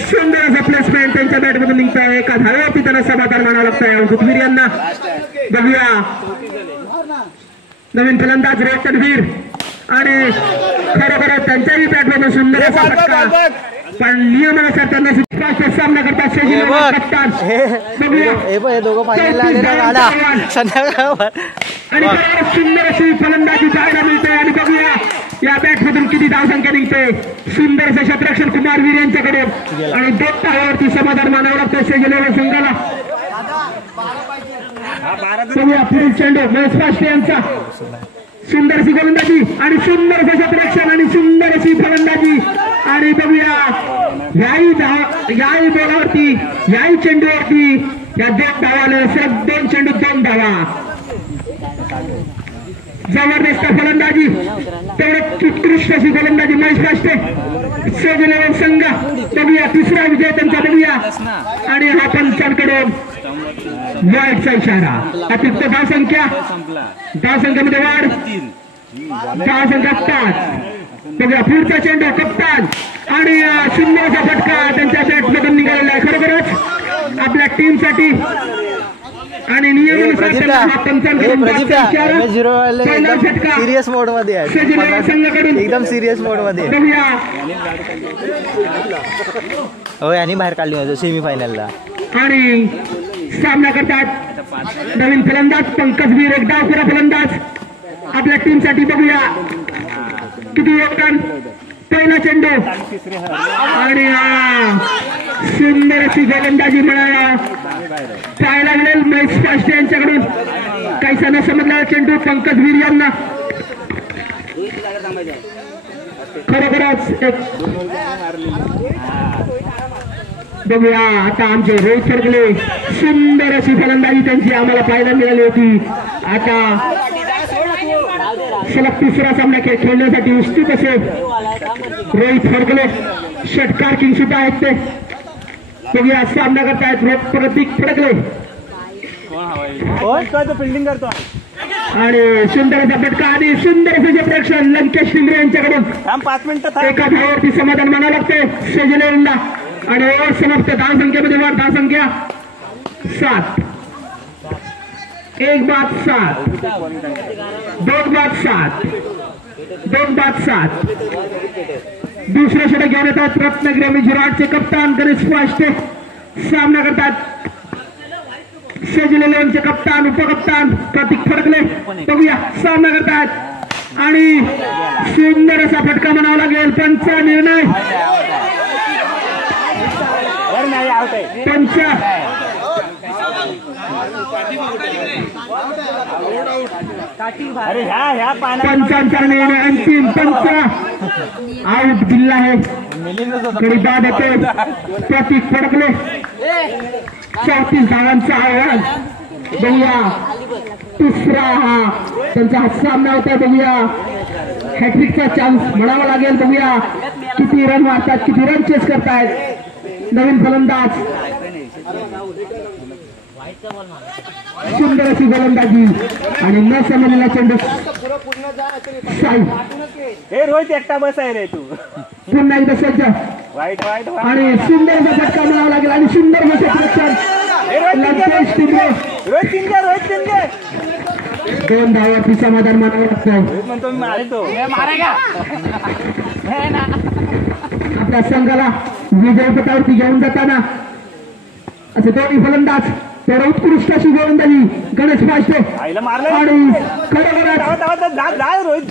सुंदर असा प्लेसमेंट त्यांच्या बॅटमधून निघतोय एका धाव्यावरती त्यांना समाधान मानावं लागतंय अवधूत वीर यांना बघूया नवीन फलंदाज रोशन वीर आणि खरोखर त्यांच्याही बॅटमधून सुंदर असा फटका पण नियमानुसार त्यांना स्पष्ट सामना करतात कप्तान हे दोघं फायनलला आले ना गाडा संध्याकाळवर आणि सुंदर अशी फलंदाजी पाहायला मिळते आणि बघूया या बॅटमधून किती धावसंख्या निघते सुंदर असं क्षेत्ररक्षण कुमार वीर यांच्याकडे आणि 2 धावावरती समाधान मानावं लागतं सेजल संघाला बघूया पुढील चेंडू महेश पाष्टे यांचा सुंदर अशी गोलंदाजी आणि सुंदर असं क्षेत्ररक्षण आणि सुंदर अशी फलंदाजी आणि बघूया याही बॉलवरती याही चेंडूवरती या 2 धावाले सलग 2 चेंडू 2 धावा जबरदस्त फलंदाजी तेवढं उत्कृष्ट अशी गोलंदाजी महेश पाष्टे सेजल संघ बघूया तिसरा विजय त्यांचा बघूया आणि हा पंचांकडून वाईटचा इशारा अतिरिक्त धावसंख्येमध्ये वाढ धावसंख्या 5 बघूया पुढचा चेंडू कप्तान आणि शून्याचा फटका त्यांच्या बॅटमधून निघालेला आहे खरोखरच आपल्या टीमसाठी आणि सिरियस मोड मध्ये आहे एकदम सिरियस मोड मध्ये होय आणि बाहेर काढली होती सेमीफायनलला आणि सामना करतात नवीन फलंदाज पंकज वीर एक डावखुरा फलंदाज आपल्या टीमसाठी बघूया किती योगदान पहिला चेंडू आणि सुंदर अशी गोलंदाजी मिळाला पाहायला मिळेल महेश पाष्टे यांच्याकडून. काही सण समजला चेंडू पंकज वीर यांना. खरोखरच एक बघूया आता आमचे रोहित फडकले सुंदर अशी फलंदाजी त्यांची आम्हाला पाहायला मिळाली होती. आता सलग तिसरा सामना खेळण्यासाठी उत्सुक असे रोहित फडकले षटकार किंग सुद्धा आहेत ते. बघूया सामना करतायत प्रतीक फडकले फिल्डिंग करतो आणि सुंदर असा फटका आणि सुंदर असे प्रेक्षण लंकेश शिंदे यांच्याकडून. 5 मिनिटं एका धावावरती समाधान मानावं लागते सेजलेला आणि ओव्हर समाप्त. धावसंख्येमध्ये वाढ. धावसंख्या 7. 1-7 2-7 2-7. दुसरे षटक घेऊन येतात रत्नागिरी गुजरातचे कप्तान गणेश पाष्टे. सामना करतात सेजलेचे कप्तान उपकप्तान प्रतीक फडकले. बघूया सामना करतात आणि सुंदर असा फटका म्हणावा लागेल. पंचा निर्णय पंचांचा निर्णय अंतिम. पंच आउट दिला आहे. कडे बाद येतो प्रतीक फडकले. 34 धावांचा आव्हान. बघूया तिसरा हा त्यांचा सामना होता. बघूया हॅट्रिकचा चान्स म्हणावा लागेल. बघूया किती रन मारतात किती रन चेस करतायत नवीन फलंदाज. सुंदर अशी गोलंदाजी आणि न समजलेला चेंडू साई. हे रोहित एकटा बस आहे रे तू. पुन्हा एकदा सज्ज वाईट आणि सुंदर असा फटका म्हणावा लागेल आणि सुंदर प्रेक्षण लंकेश शिंदे. रोहित शिंदे 2 धावावरती समाधान मानावं लागतं. म्हणतो मी मारतो आपल्या संघाला विजयपथावरती घेऊन जाताना असे दोन्ही फलंदाज तेवढा उत्कृष्ट अशी गोलंदाजी गणेश पाष्टे आणि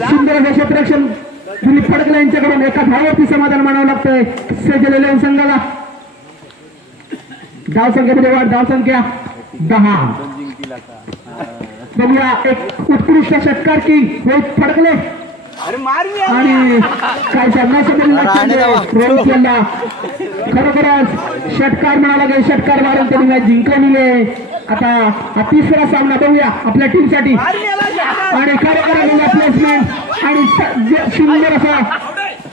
सुंदर असे क्षेत्ररक्षण दिलीप फडकले यांच्याकडून. एका धावावरती समाधान मानावं लागतंय सेजलेल्या संघाला. धावसंख्येमध्ये वाढ. धावसंख्या 10. बघूया एक उत्कृष्ट षटकार की रोहित फडकले आणि काय रोहित यांना खरोखरच षटकार म्हणाला लागेल. षटकार मारून त्यांनी मॅच जिंकलेली आहे. आता हा तिसरा सामना बघूया आपल्या टीमसाठी आणि खरोखर प्लेसमेंट आणि सुंदर असा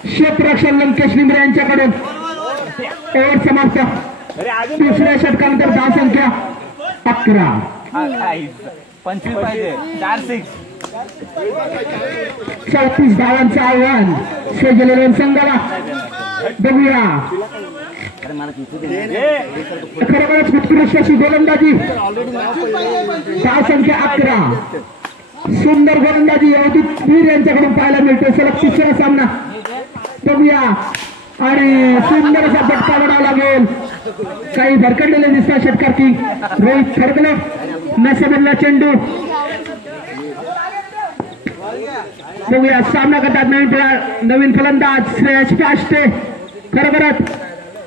क्षेत्ररक्षण लंकेश लिंबरे यांच्याकडून. ओव्हर समाप्त. तिसऱ्या षटकानंतर धावसंख्या 11. 25 पाहिजे 4-6. 34 धावांचं आव्हान सेजलेल्या संघाला. बघूया खरोखरच उत्कृष्ट अशी गोलंदाजी. धावसंख्या 11. सुंदर गोलंदाजी अवधूत वीर यांच्याकडून पाहायला मिळते. सलग तिसरा सामना बघूया आणि सुंदर असा फटका म्हणावा लागेल. काही भरकटलेले दिसतात षटकार की रोहित फडकले. न समजला चेंडू. बघूया सामना करतात नवीन फलंदाज श्रेयस पाष्टे. खरोखरच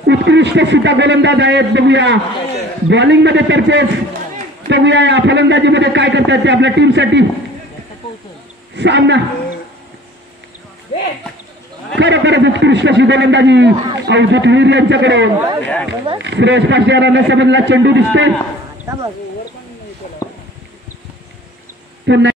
उत्कृष्ट सुद्धा गोलंदाज आहेत. बघूया बॉलिंग मध्ये तरचेच. बघूया या फलंदाजीमध्ये काय करतात ते आपल्या टीमसाठी. सामना खरोखरच उत्कृष्ट अशी गोलंदाजी अवधूत वीर यांच्याकडून. श्रेयस पाष्टे यांना न समजला चेंडू दिसतोय. पुन्हा